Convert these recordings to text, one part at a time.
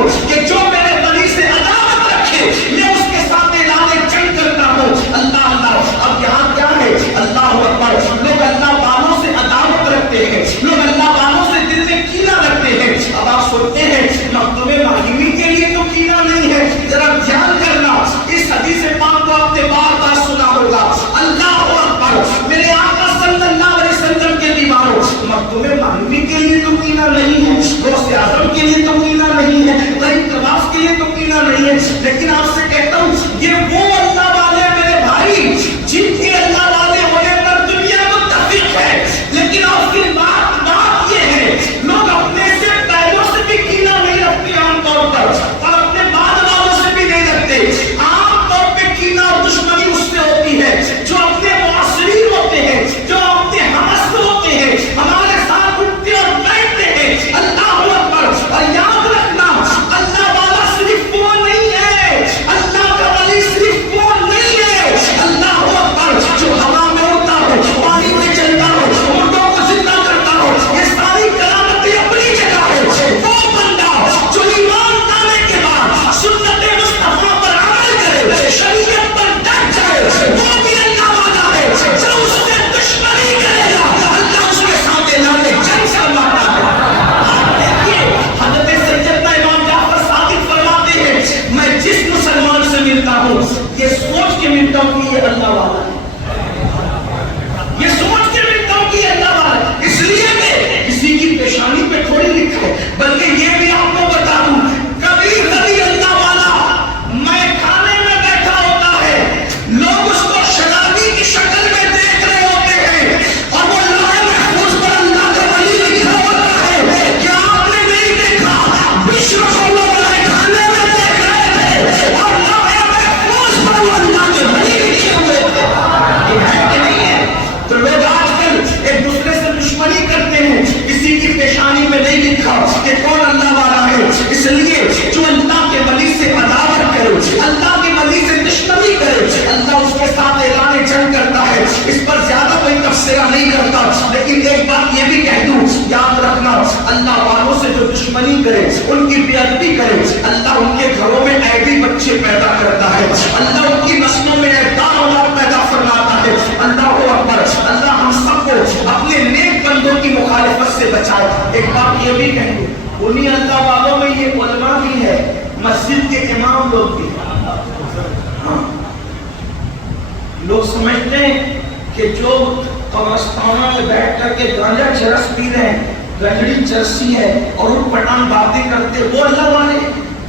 ہوں کہ جو میرے ولی سے عداوت رکھے میں اس کے ساتھ اعلان جنگ کرتا ہوں. اللہ اللہ. اب یہاں کیا ہے؟ اللہ اکبر. لوگ اللہ والوں سے عداوت رکھتے ہیں, لوگ اللہ والوں سے دل میں کینہ رکھتے ہیں. اب آپ سوچتے ہیں مخدوم ماہمی کے لیے تو کینہ نہیں ہے. ذرا دھیان کرنا, اس حدیث پاک کو آپ نے بار بار سنا ہوگا. اللہ اکبر. میرے آقا صلی اللہ علیہ وسلم کے دیواروں, مخدوم ماہمی کے لیے تو کینہ نہیں ہے, غوث اعظم کے لیے تو کینہ نہیں ہے, غریب نواز کے لیے تو کینہ نہیں ہے. لیکن آپ سے کہتا ہوں یہ وہ اللہ والے میرے بھائی جن کے اللہ والے ہونے پر دنیا متفق ہے. لیکن آپ کی بات یہ ہے لوگ اپنے سے پہلوں سے بھی کینہ نہیں رکھتے عام طور پر, اور اپنے بعد والوں سے بھی نہیں رکھتے. عام طور پہ کینہ اور دشمنی اس سے ہوتی ہے جو اپنے معاصرین ہوتے ہیں, جو اپنے ہمست ہوتے ہیں, ہمارے ساتھ اٹھتے اور بیٹھتے ہیں. اللہ اکبر. اور یاد رکھنا اللہ والا صرف وہ نہیں ہے, اللہ کا ولی صرف وہ نہیں ہے. اللہ اکبر. جو ہوا میں اڑتا ہو, پانی میں چلتا ہو, مردوں کو زندہ کرتا ہو, یہ ساری کرامتیں اپنی جگہ ہے. وہ بندہ جو ایمان لانے کے بعد سنت مصطفیٰ پر عمل کرے, شریعت پر ڈٹ جائے, وہ بھی اللہ والا ہے. جو اس سے دشمنی کرے گا اللہ اس کے ساتھ اعلان جنگ فرماتا ہے. دیکھیے حضرت سیدنا امام جعفر صادق فرماتے ہیں میں جس مسلمان سے ملتا ہوں یہ سوچ کے ملتا ہوں کہ یہ اللہ والا ہے, یہ سوچ کے ملتا ہوں کہ یہ اللہ والا ہے. اس لیے میں کسی کی پیشانی پہ تھوڑی لکھا ہے, بلکہ یہ بھی آپ کو بتا دوں کبھی کبھی اللہ والا میں کھانے میں بیٹھا ہوتا ہے, لوگ اس کو شرابی کی شکل میں دیکھ رہے ہوتے ہیں اور وہ لوہے محفوظ پر اللہ کا ولی لکھا ہوتا ہے. کیا آپ نے نہیں دیکھا بشر کو لوگ کھانے میں دیکھ رہے تھے اور لوہے محفوظ پر وہ اللہ کے ولی لکھے ہوئے تھے. یہ ہے کہ نہیں ہے؟ تو لوگ آج کل ایک دوسرے سے دشمنی کرتے ہیں, کسی کی پیشانی میں نہیں لکھا کہ کون اللہ والا ہے. اس لیے جو اللہ کے ولی سے عداوت کرے, اللہ کے ولی سے دشمنی کرے, اللہ اس کے ساتھ اعلان جنگ کرتا ہے. اس پر زیادہ کوئی تبصرہ نہیں کرتا, لیکن ایک بات یہ بھی کہہ دوں یاد رکھنا اللہ والوں سے جو دشمنی کرے, ان کی بے ادبی کرے, اللہ ان کے گھروں میں ایبی بچے پیدا کرتا ہے, اللہ ان کی نسلوں میں ایبدار اولاد پیدا فرماتا ہے. اللہ اکبر. اللہ ہم سب کو اپنے نیک بندوں کی مخالفت سے بچائے. ایک بات یہ بھی کہیں انہی اللہ والوں میں یہ علماء بھی ہے, مسجد کے امام لوگ بھی. ہاں لوگ سمجھتے ہیں کہ جو قبرستانوں میں بیٹھ کر کے گانجا چرس پی رہے ہیں, گنجڑی چرسی ہے اور ان پٹان باتیں کرتے وہ اللہ والے.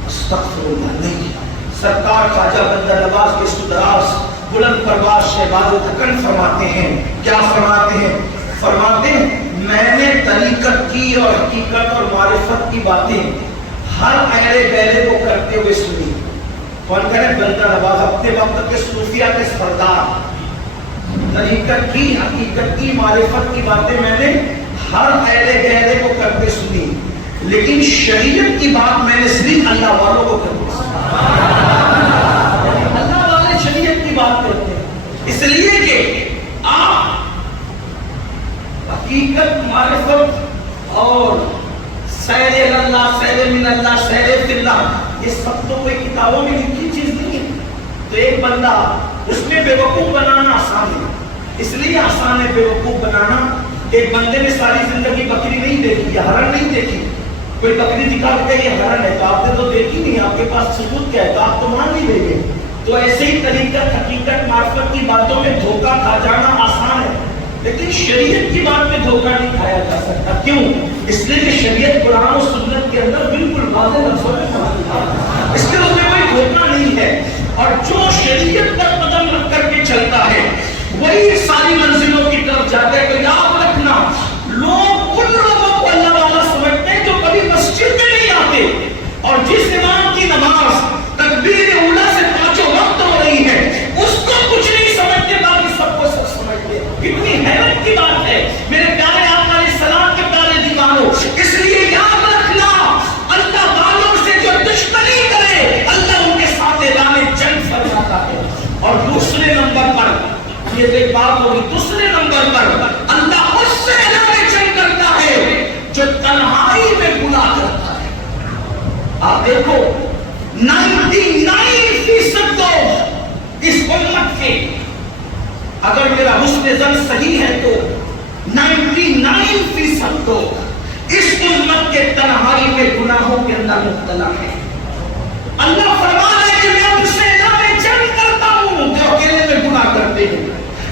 استغفر اللہ. نہیں, سرکار خواجہ بندہ نواز کے سدراس بلند پرواز شہباز دکن فرماتے ہیں. کیا فرماتے ہیں؟ فرماتے ہیں میں نے طریقت کی اور حقیقت اور معرفت کی باتیں ہر اہل بیلے کو کرتے ہوئے سنی. کون کرے؟ بندہ نواز, اپنے وقت کے صوفیہ کے سردار. طریقت کی, حقیقت کی, معرفت کی باتیں میں نے ہر اہل بیلے کو کرتے سنی, لیکن شریعت کی بات میں نے صرف اللہ والوں کو کرتے سنی. اللہ والے شریعت کی بات کرتے ہیں, اس لیے کہ آپ حقیقت, معرفت اور سیر اللہ, سیر من اللہ, سیر فی اللہ, یہ سب تو کوئی کتابوں میں لکھی چیز نہیں ہے. تو ایک بندہ اس میں بے وقوف بنانا آسان ہے, اس لیے آسان ہے بے وقوف بنانا. ایک بندے نے ساری زندگی بکری نہیں دیکھی یا ہرن نہیں دیکھی, کوئی بکری دکھا کے یہ ہرن ہے, تو آپ نے تو دیکھی نہیں, آپ کے پاس ثبوت کیا ہے, تو آپ تو مان نہیں لیں گے. تو ایسے ہی طریقت, حقیقت, معرفت کی باتوں میں دھوکہ کھا جانا آسان ہے, لیکن شریعت کی بات میں دھوکہ نہیں کھایا جا سکتا. کیوں؟ اس لیے کہ شریعت قرآن و سنت کے اندر بالکل واضح لفظوں میں موجود ہے, اس لیے اس میں کوئی دھوکہ نہیں ہے. اور جو شریعت پر قدم رکھ کر کے چلتا ہے وہی ساری منزلوں کی طرف جاتا ہے. تو یاد رکھنا لوگ ان لوگوں کو اللہ والا سمجھتے ہیں جو کبھی مسجد میں نہیں آتے, اور جس امام کی نماز تکبیر اولیٰ سے پانچوں وقت ہو رہی ہے اس کو کچھ نہیں سمجھتے, باقی سب کو سب سمجھتے. کتنی حیرت کی بات ہے میرے پیارے آقا علیہ السلام کے پیارے دیوانوں. اس لیے یاد رکھنا اللہ والوں سے جو دشمنی کرے اللہ ان کے ساتھ اعلان جنگ فرماتا ہے. اور دوسرے نمبر پر یہ ایک بات ہوگی, دوسرے نمبر پر اللہ دیکھو 99% لوگ اس امت کے، اگر میرا حسن ظن صحیح ہے تو 99% لوگ اس امت کے تنہائی کے گناہوں کے اندر مبتلا ہے۔ اللہ فرما ہے کہ میں ان سے اعلان جنگ کرتا ہوں جو اکیلے میں گناہ کرتے ہیں،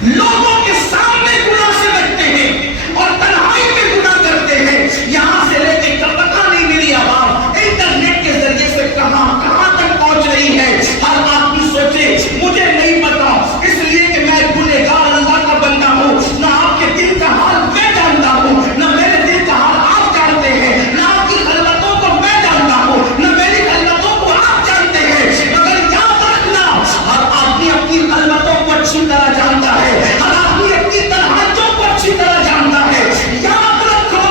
لوگوں کے سامنے گناہ سے بچتے ہیں اور تنہائی میں گناہ کرتے ہیں۔ یہاں سے لے کے پتہ نہیں میری آواز انٹرنیٹ کے ذریعے سے کہاں کہاں تک پہنچ رہی ہے۔ ہر آدمی سوچے مجھے نہیں پتا، اس لیے کہ میں گنہگار اللہ کا بندہ ہوں، نہ آپ کے دل کا حال میں جانتا ہوں، نہ میرے دل کا حال آپ جانتے ہیں، نہ آپ کی خلوتوں کو میں جانتا ہوں، نہ میری خلوتوں کو آپ جانتے ہیں، مگر یاد رکھنا ہر آدمی اپنی خلوتوں کو اچھی طرح جانتا ہے، ہر آدمی اپنی تنہائیوں کو اچھی طرح جانتا ہے۔ یاد رکھو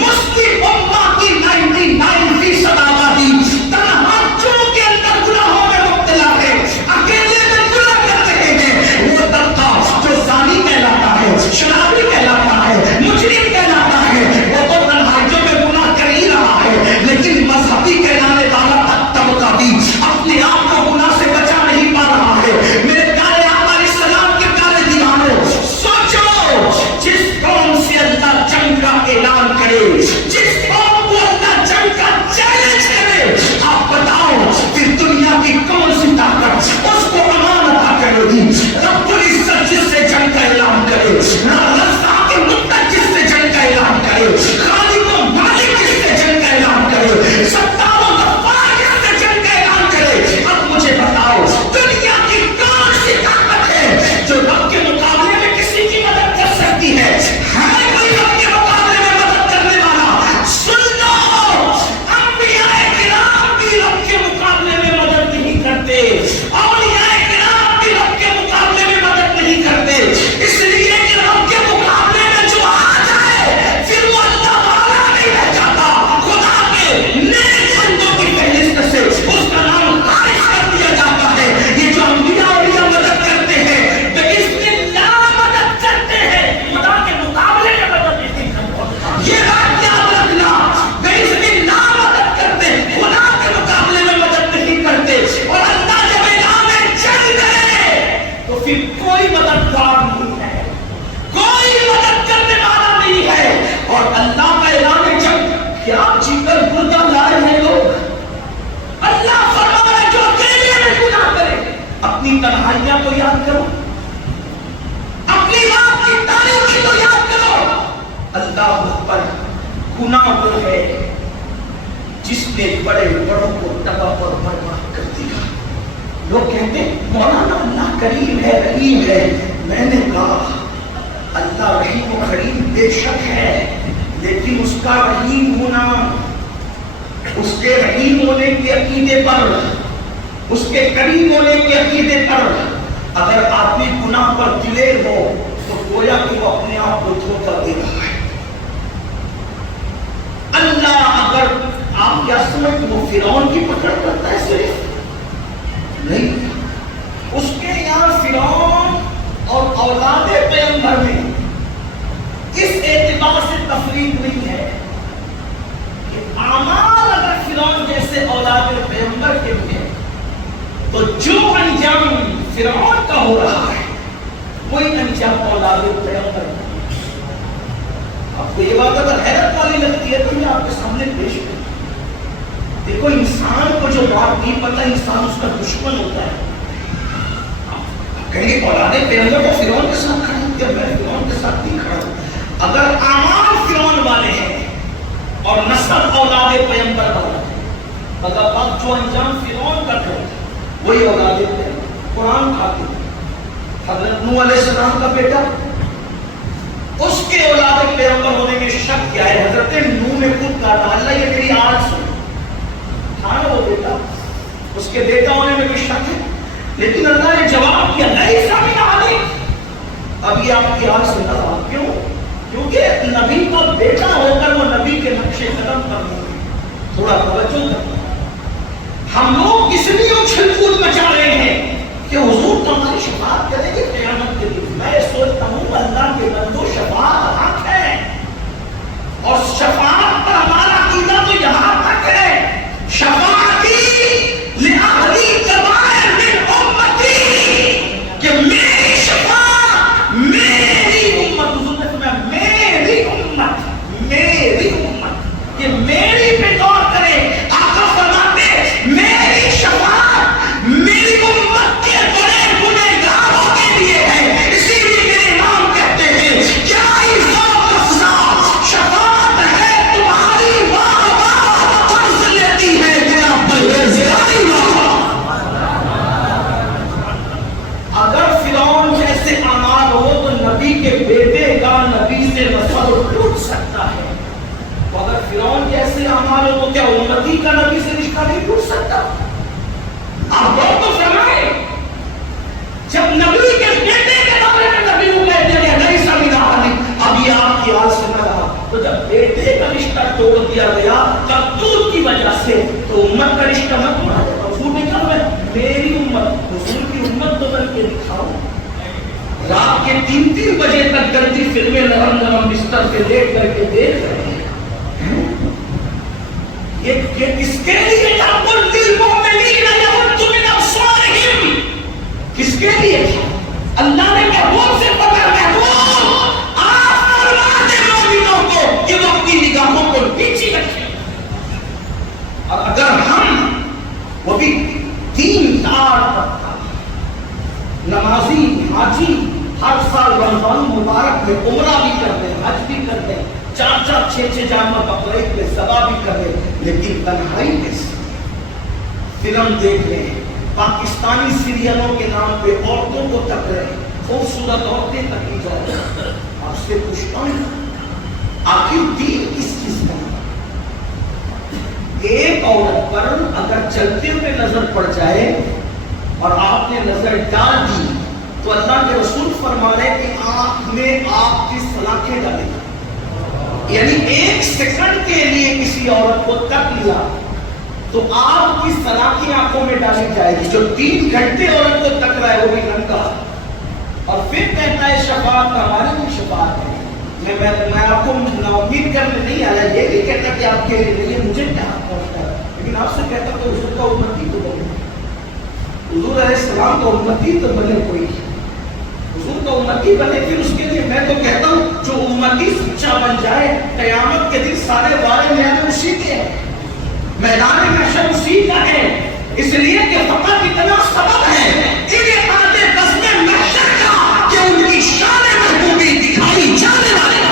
مسلم امت کی 99% آبادی تنہائیوں کے اندر گناہوں میں مبتلا ہے، اکیلے میں گناہ کر رہے ہیں۔ وہ طبقہ جو زانی کہلاتا ہے، شرابی کہلاتا ہے، مجرم کہلاتا ہے، وہ تو تنہائیوں میں گناہ کر ہی رہا ہے، لیکن مذہبی کہلانے والا طبقہ بھی اپنے آپ کو گناہ سے بچا نہیں پا رہا ہے۔ میرے پیارے آقا علیہ السلام کے پیارے دیوانوں، سوچو جس قوم سے اللہ جنگ کا اعلان کرے، جس قوم کو اللہ جنگ کا چیلنج کرے، آپ بتاؤ پھر دنیا کی کون سی طاقت اس کو امان عطا کرے گی؟ رب العزت جس سے جنگ کا اعلان کرے، رزاق مطلق جس سے جنگ کا اعلان کرے، خالق و مالک جس سے جنگ کا اعلان کرے، ستار و غفار جس سے جنگ کا اعلان کرے، اب مجھے بتاؤ دنیا کی کون سی طاقت ہے جو رب کے مقابلے میں کسی کی مدد کر سکتی ہے؟ ہے کوئی رب کے مقابلے میں مدد کرنے والا؟ سن لو، انبیاء کرام بھی رب کے مقابلے میں مدد نہیں کرتے، اولیاء کرام بھی رب کے مقابلے میں مدد نہیں کرتے، اس لیے کہ رب کے مقابلے میں جو آ جائے پھر وہ اللہ والا نہیں رہ جاتا، خدا کے نیک بندوں کی فہرست سے اس کا نام خارج کر دیا جاتا ہے۔ یہ جو انبیاء اولیاء مدد کرتے ہیں بِإِذْنِ اللہ مدد کرتے ہیں، خدا کے مقابلے میں مدد نہیں کرتے۔ یہ بات یاد رکھنا، بِإِذْنِ اللہ مدد کرتے ہیں، خدا کے مقابلے میں مدد نہیں کرتے۔ اور اللہ جب اعلان جنگ کرے تو پھر کوئی مددگار نہیں ہے، کوئی مدد کرنے والا نہیں ہے۔ اور اللہ کا اعلان جنگ کیا جی کر مردہ لائے ہیں لوگ؟ اللہ فرمائے جو اکیلے میں گناہ کرے، اپنی تنہائیاں کو یاد کرو، اپنی رات کی تاریخی کو یاد کرو۔ اللہ اکبر، گناہ وہ ہے جس نے بڑے بڑوں کو تباہ اور برباد کر دیا۔ لوگ کہتے ہیں مولانا اللہ کریم ہے، رحیم ہے۔ میں نے کہا اللہ رحیم و کریم بے شک ہے، لیکن اس کا رحیم ہونا، اس کے رحیم ہونے کے عقیدے پر، اس کے کریم ہونے کے عقیدے پر اگر آدمی گناہ پر دلیر ہو تو گویا کہ وہ اپنے آپ کو دھوکہ دے رہا ہے۔ اللہ اگر آپ کیا سمجھتے وہ فرعون کی پکڑ کرتا ہے؟ صرف نہیں، اس کے یہاں فرعون اور اولاد پیغمبر میں اس اعتبار سے تفریق نہیں ہے کہ اعمال اگر فرعون جیسے اولاد پیغمبر کے ہیں تو جو انجام فرعون کا ہو رہا ہے وہی انجام اولاد پیغمبر کا۔ آپ کو یہ بات اگر حیرت والی لگتی ہے تو میں آپ کے سامنے پیش کروں۔ دیکھو انسان کو جو بات نہیں پتہ انسان اس کا دشمن ہوتا ہے۔ کہیں گے اولاد پیغمبر کو فرعون کے ساتھ کھڑا ہوں، میں فرعون کے ساتھ نہیں کھڑا ہوں۔ اگر اعمال فرعون والے ہیں اور نسب اولاد پیغمبر والا ہے، اللہ پاک جو انجام فرعون کا کرتا ہے وہی اولاد پیغمبر۔ قرآن کھاتے حضرت نوح علیہ السلام کا بیٹا، اس کے اولاد پیغمبر ہونے میں شک کیا ہے؟ حضرت نوح نے خود کہا اللہ یہ میری آج سن، تھا نا وہ بیٹا، اس کے بیٹا ہونے میں بھی شک ہے، لیکن اللہ نے جواب کیا نہیں سامنے آنے۔ اب یہ آپ کی آج سننا تھا، کیوں؟ کیونکہ نبی کا بیٹا ہو کر وہ نبی کے نقش قدم پر نہیں۔ تھوڑا توجہ کرنا، ہم لوگ اس لیے اچھل کود مچا رہے ہیں کہ حضور تو ہماری شفاعت کریں گے قیامت کے دن۔ میں سوچتا ہوں اللہ کے بندو شفاعت حق ہے، اور شفاعت پر ہمارا عقیدہ تو یہاں تک ہے، شفاعت مت بناؤ. حضور نے کہا میں میری امت حضور کی امت تو بن کے دکھاؤ. رات کے 3 بجے تک گندی فلمیں نرم نرم بستر پہ لیٹ کر کے دیکھ رہے ہیں. یہ کس کے لیے کس کے لیے اللہ نے محبوب سے پکڑ محبوب آپ فرما دے مومنوں کو کہ وہ اپنی نگاہوں کو نیچی رکھیں. اور اگر ہم وہ بھی 3 نمازی حاجی ہر سال رمضان مبارک میں عمرہ بھی کرتے ہیں, حج بھی کرتے ہیں, 4 6 جانور بقرعید میں ذبح بھی کر رہے, لیکن تنہائی میں فلم دیکھ رہے ہیں, پاکستانی سیریلوں کے نام پہ عورتوں کو تک رہے ہیں, خوبصورت عورتیں تکی جا رہی ہیں. آپ سے پوچھتا ہوں آخر دین کس چیز کا؟ ایک عورت پر اگر چلتے ہوئے نظر پڑ جائے اور آپ نے نظر ڈال دی تو اللہ کے رسول فرما رہے کہ آنکھ میں آپ کی سلاخیں ڈالے گا. یعنی 1 سیکنڈ کے لیے کسی عورت کو تک لیا تو آپ کی سلاخیں آنکھوں میں ڈالی جائے گی. جو 3 گھنٹے عورت کو تک رہا ہے وہ بھی ننگا, اور پھر کہتا ہے شفاعت ہماری بھی شفاعت ہے. میں آپ کو امید کرنے نہیں آیا, یہ نہیں کہتا کہ آپ کے لیے مجھے کیا پہنچتا ہے, لیکن آپ سے کہتا کہ حضور کا امتی تو بنے, حضور علیہ السلام کا امتی تو بنے, کوئی حضور کا امتی بنے. پھر اس کے لیے میں تو کہتا ہوں جو امتی سچا بن جائے قیامت کے دن سارے والے میدان اسی کے ہیں, میدان محشر اسی کا ہے. اس لیے کہ فقط اتنا سبب ہے انہیں آتے قصد محشر کا کہ ان کی شان محبوبی دکھائی جانے والے.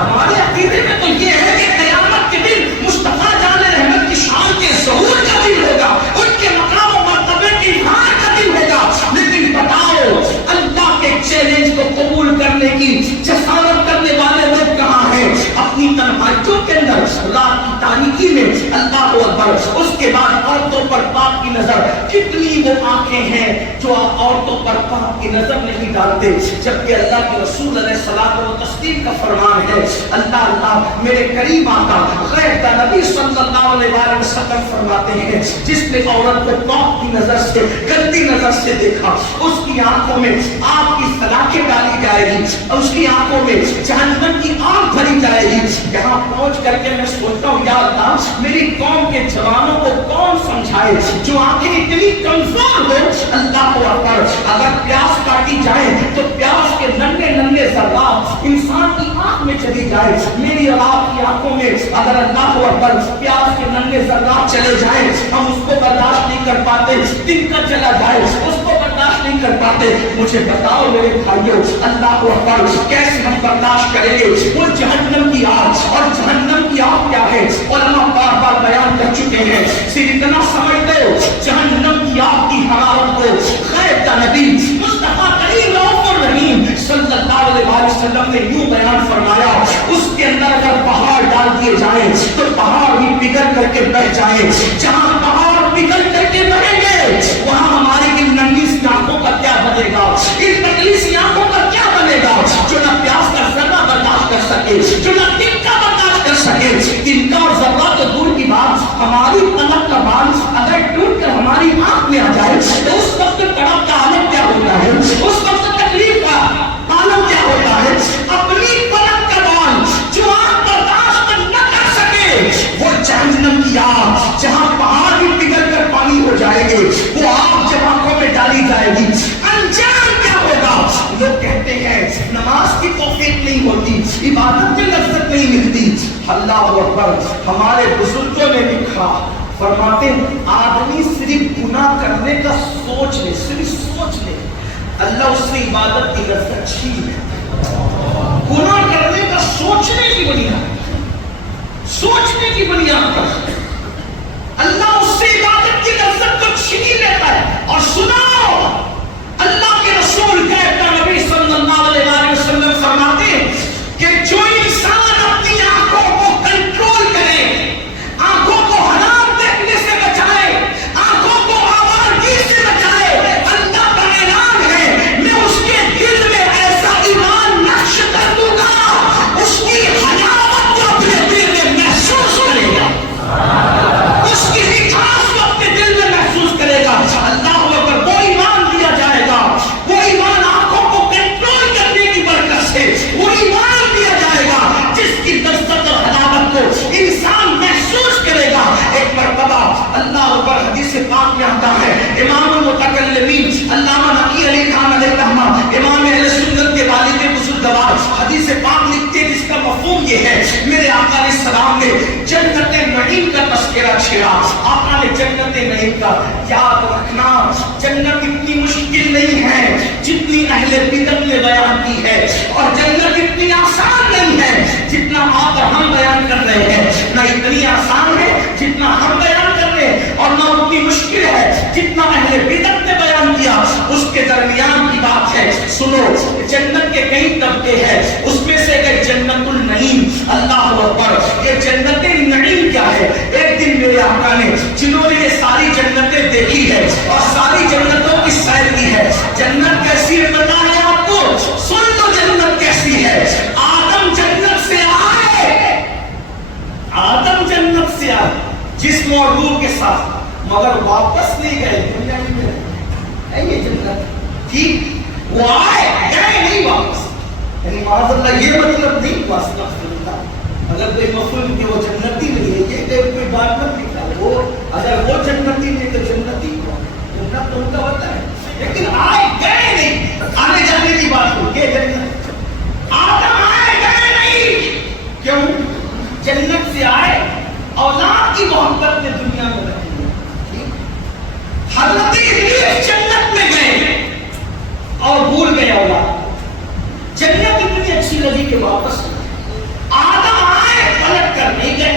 ہمارے عقیدے میں تو یہ ہے کہ قیامت کے دن مصطفیٰ جان رحمت کی شان کے ظہور کا دن ہوگا, ان کے مقام و مرتبے کی اظہار کا دن ہوگا. لیکن بتاؤ اللہ کے چیلنج کو قبول کرنے کی جسارت کرنے والے لوگ کہاں ہیں؟ اپنی تنہائیوں کے اندر رات کی تاریکی میں اللہ اکبر. اس کے بعد عورتوں پر پاک کی نظر, کتنی وہ آنکھیں ہیں جو عورتوں پر پاک کی نظر نہیں ڈالتے, جبکہ اللہ کے رسول علیہ الصلوۃ والتسلیم کا فرمان ہے. اللہ میرے کریم آقا غیر کا نبی صلی اللہ علیہ وسلم فرماتے ہیں جس نے عورت کو پاک کی نظر سے گندی نظر سے دیکھا اس کی آنکھوں میں آگ کی سلاخیں ڈالی جائے گی, اس کی آنکھوں میں جہنم کی آگ بھری جائے گی. یہاں پہنچ کر کے میں سوچتا ہوں یا اللہ میری قوم کے جوانوں کو کون سمجھائے جو آنکھیں اتنی کمزور ہو. اللہ کو اکبر, اگر پیاس کاٹی جائے تو پیاس کے ننھے ننھے ذرات انسان کی آنکھ میں چلی جائے. میری اور آپ کی آنکھوں میں اگر اللہ کو اکبر پیاس کے ننھے ذرات چلے جائیں ہم اس کو برداشت نہیں کر پاتے. دن کا چلا جائے اس کو برداشت نہیں کر پاتے. مجھے بتاؤ میرے بھائیوں اللہ کو اکبر کیسے ہم برداشت کریں گے وہ جہنم کی آگ؟ اور جہنم کی آگ کیا ہے علماء بار بار بیان کر چکے ہیں. صرف اتنا سمجھ لو جہنم کی آگ کی حرارت کو غیر کا نبی مصطفیٰ کریم رؤوف الرحیم صلی اللہ علیہ وسلم نے یوں بیان فرمایا اس کے اندر اگر پہاڑ ڈال دیے جائیں تو پہاڑ بھی پگھل کر کے بہ جائیں. جہاں پہاڑ پگھل کر کے بہیں گے وہاں ہماری ان ننگی سی آنکھوں کا کیا بنے گا, ان پتلی سی آنکھوں کا کیا بنے گا جو نہ پیاس کا ذرہ برداشت کر سکے, جو نہ دن کا برداشت کر سکے. دن کا اور ذرہ تو دور کی بات, ہماری پلک کا بال اگر ٹوٹ کر ہماری آنکھ میں آ جائے تو اس وقت تڑپ کا عالم کیا ہوتا ہے, اس وقت تکلیف کا عالم کیا ہوتا ہے. اپنی پلک کا بال جو آنکھ برداشت نہ کر سکے وہ جہنم کی آگ جہاں پہاڑ بھی پگھل کر پانی ہو جائیں گے وہ آگ جب آنکھوں میں ڈالی جائے گی انجام کیا ہوگا. لوگ کہتے ہیں نماز کی توفیق نہیں ہوتی, عبادت میں لذت نہیں ملتی. اللہ اکبر ہمارے بزرگوں نے لکھا فرماتے آدمی صرف گناہ کرنے کا سوچ لے, صرف سوچ لے اللہ اس سے عبادت کی لذت چھین لے. گناہ کرنے کا سوچنے کی بنیاد, سوچنے کی بنیاد پر اللہ اس سے عبادت کی لذت کو چھین لیتا ہے. اور سناؤ اللہ کے رسول غیب کا نبی صلی اللہ علیہ وسلم فرماتے ہیں کہ جو انسان اپنی آنکھوں کو کنٹرول کرے, آنکھوں کو حرام دیکھنے سے بچائے, آنکھوں کو آوارگی سے بچائے, اللہ کا اعلان ہے میں اس کے دل میں ایسا ایمان نقش کر دوں گا اس کی حلاوت کو اپنے دل میں محسوس کرے گا. حدیث پاک میں آتا ہے، امام المتکلمین علامہ نقی علی خان علیہ رحمہ، امام اہل سنت کے والد بزرگوار، حدیث پاک لکھتے ہیں جس کا مفہوم یہ ہے، میرے آقا علیہ السلام نے جنت نعیم کا تذکرہ چھیڑا. آقا نے جنت نعیم کا، یاد رکھنا جنت اتنی مشکل نہیں ہے جتنی اہل بدعت نے بیان کی ہے، اور جنت اتنی آسان نہیں ہے جتنا آپ اور ہم بیان کر رہے ہیں. نہ اتنی آسان ہے جتنا ہم بیان کر رہے ہیں، اور نہ اتنی مشکل ہے جتنا اہل بدعت نے بیان کیا. اس کے درمیان کی بات ہے. سنو، جنت کے کئی طبقے ہیں، اس میں سے ایک جنت النعیم. اللہ اکبر. یہ جنت نعیم کیا ہے؟ ایک دن میرے آقا نے، جنہوں نے یہ ساری جنتیں دیکھی ہے اور ساری جنتوں کی سیر کی ہے، جنت کیسی ہے پتہ ہے آپ کو؟ سن لو جنت کیسی ہے. آدم جنت سے آئے، آدم جنت سے آئے جسم اور روح کے ساتھ، مگر واپس نہیں گئے. دنیا میں ہے یہ جنت، ٹھیک؟ وہ آئے گئے نہیں واپس. یعنی معاذ اللہ یہ مطلب نہیں ہوا اگر کوئی مفہوم کہ وہ جنتی نہیں ہے، یہ کوئی بات مت نکال. وہ اگر وہ جنتی نہیں تو جنتی ہوا، جنت تو ان کا ہوتا ہے، لیکن آئے گئے نہیں. آنے جانے کی بات ہو، یہ جنت. آدم آئے گئے نہیں، کیوں؟ جنت سے آئے، اولاد کی محبت نے دنیا میں رکھی. حضرت ابلیس جنت میں گئے اور بھول گئے اولاد. جنت اتنی اچھی لگی کہ واپس. آدم آئے پلٹ کر نہیں گئے،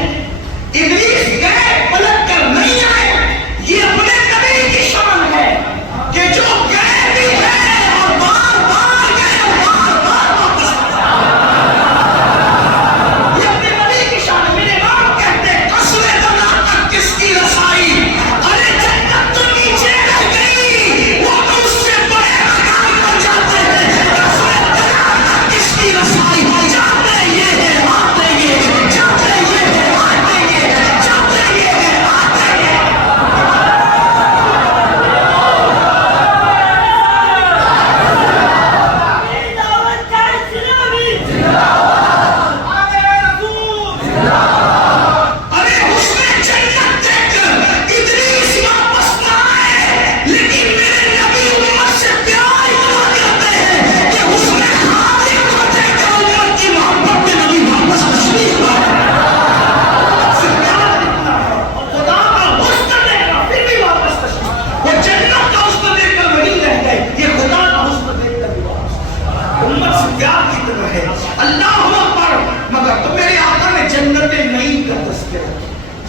ابلیس گئے پلٹ کر نہیں آئے. یہ اپنے نبی کی شان ہے کہ جو گئے بھی ہیں اور بار بار گئے اور بار بار واپس. یہ اپنے نبی کی شان ہے. میرے باپ کہتے ہیں قصر دنا تک کس کی رسائی، ارے جنت تو نیچے رہ گئی، وہ تو اس سے بڑے مقام پر جاتے ہیں. قصر دنا تک کس کی رسائی، جاتے یہ ہے آتے یہ، جاتے یہ ہے آتے یہ، جاتے یہ ہے آتے یہ. ارے اس نے جنت دیکھ کر ادریس واپس نہ آئے، لیکن میرے نبی امت سے پیار اتنا کرتے ہیں کہ اس نے خالق کو دیکھ کر امت کی محبت میں نبی واپس تشریف لائے. اس سے پیار اتنا ہے، اور خدا کا حسن دیکھ کر پھر بھی واپس تشریف. وہ جنت کا حسن دیکھ کر وہیں رہ گئے، یہ خدا کا حسن دیکھ کر بھی واپس. امت سے پیار کتنا ہے. اللہ اکبر. مگر تو میرے آقا نے جنت نعیم کا تذکرہ.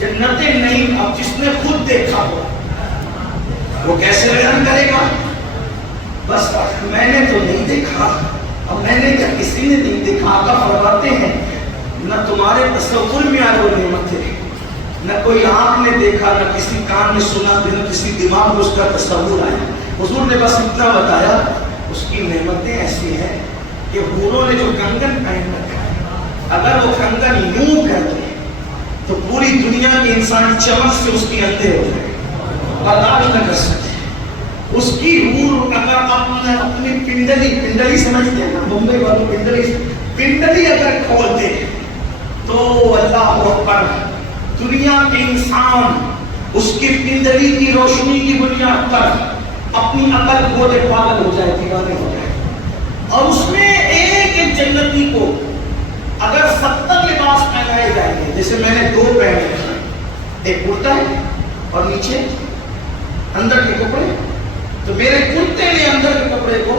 جنت نعیم اب جس نے خود دیکھا ہو وہ کیسے بیان کرے گا؟ بس میں نے تو نہیں دیکھا، اب میں نے کیا کسی نے نہیں دیکھا. آقا فرماتے ہیں نہ تمہارے تصور میں آئے وہ نعمت ہے، نہ کوئی آنکھ نے دیکھا، نہ کسی کان نے سنا، نہ کسی دماغ میں اس کا تصور آیا. حضور نے بس اتنا بتایا اس کی نعمتیں ایسی ہیں کہ حوروں نے جو کنگن پہن رکھا ہے، اگر وہ کنگن یوں کر دے تو پوری دنیا کے انسان چمک سے اس کی اندھے ہو جائے، برداشت نہ کر سکتے. اس کی حور اگر اپنی پنڈلی سمجھتے ہیں نا، ممبئی والوں پنڈلی اگر کھولتے تو اللہ اکبر، دنیا کے انسان اس کی پنڈلی کی روشنی کی بنیاد پر اپنی عقل کھو دے، پاگل ہو جائے، دیوانے ہو جائے. اور اس میں ایک ایک جنتی کو اگر 70 لباس پہنائے جائیں گے، جیسے میں نے 2 پہنے ہیں، ایک کرتا ہے اور نیچے اندر کے کپڑے، تو میرے کرتے نے اندر کے کپڑے کو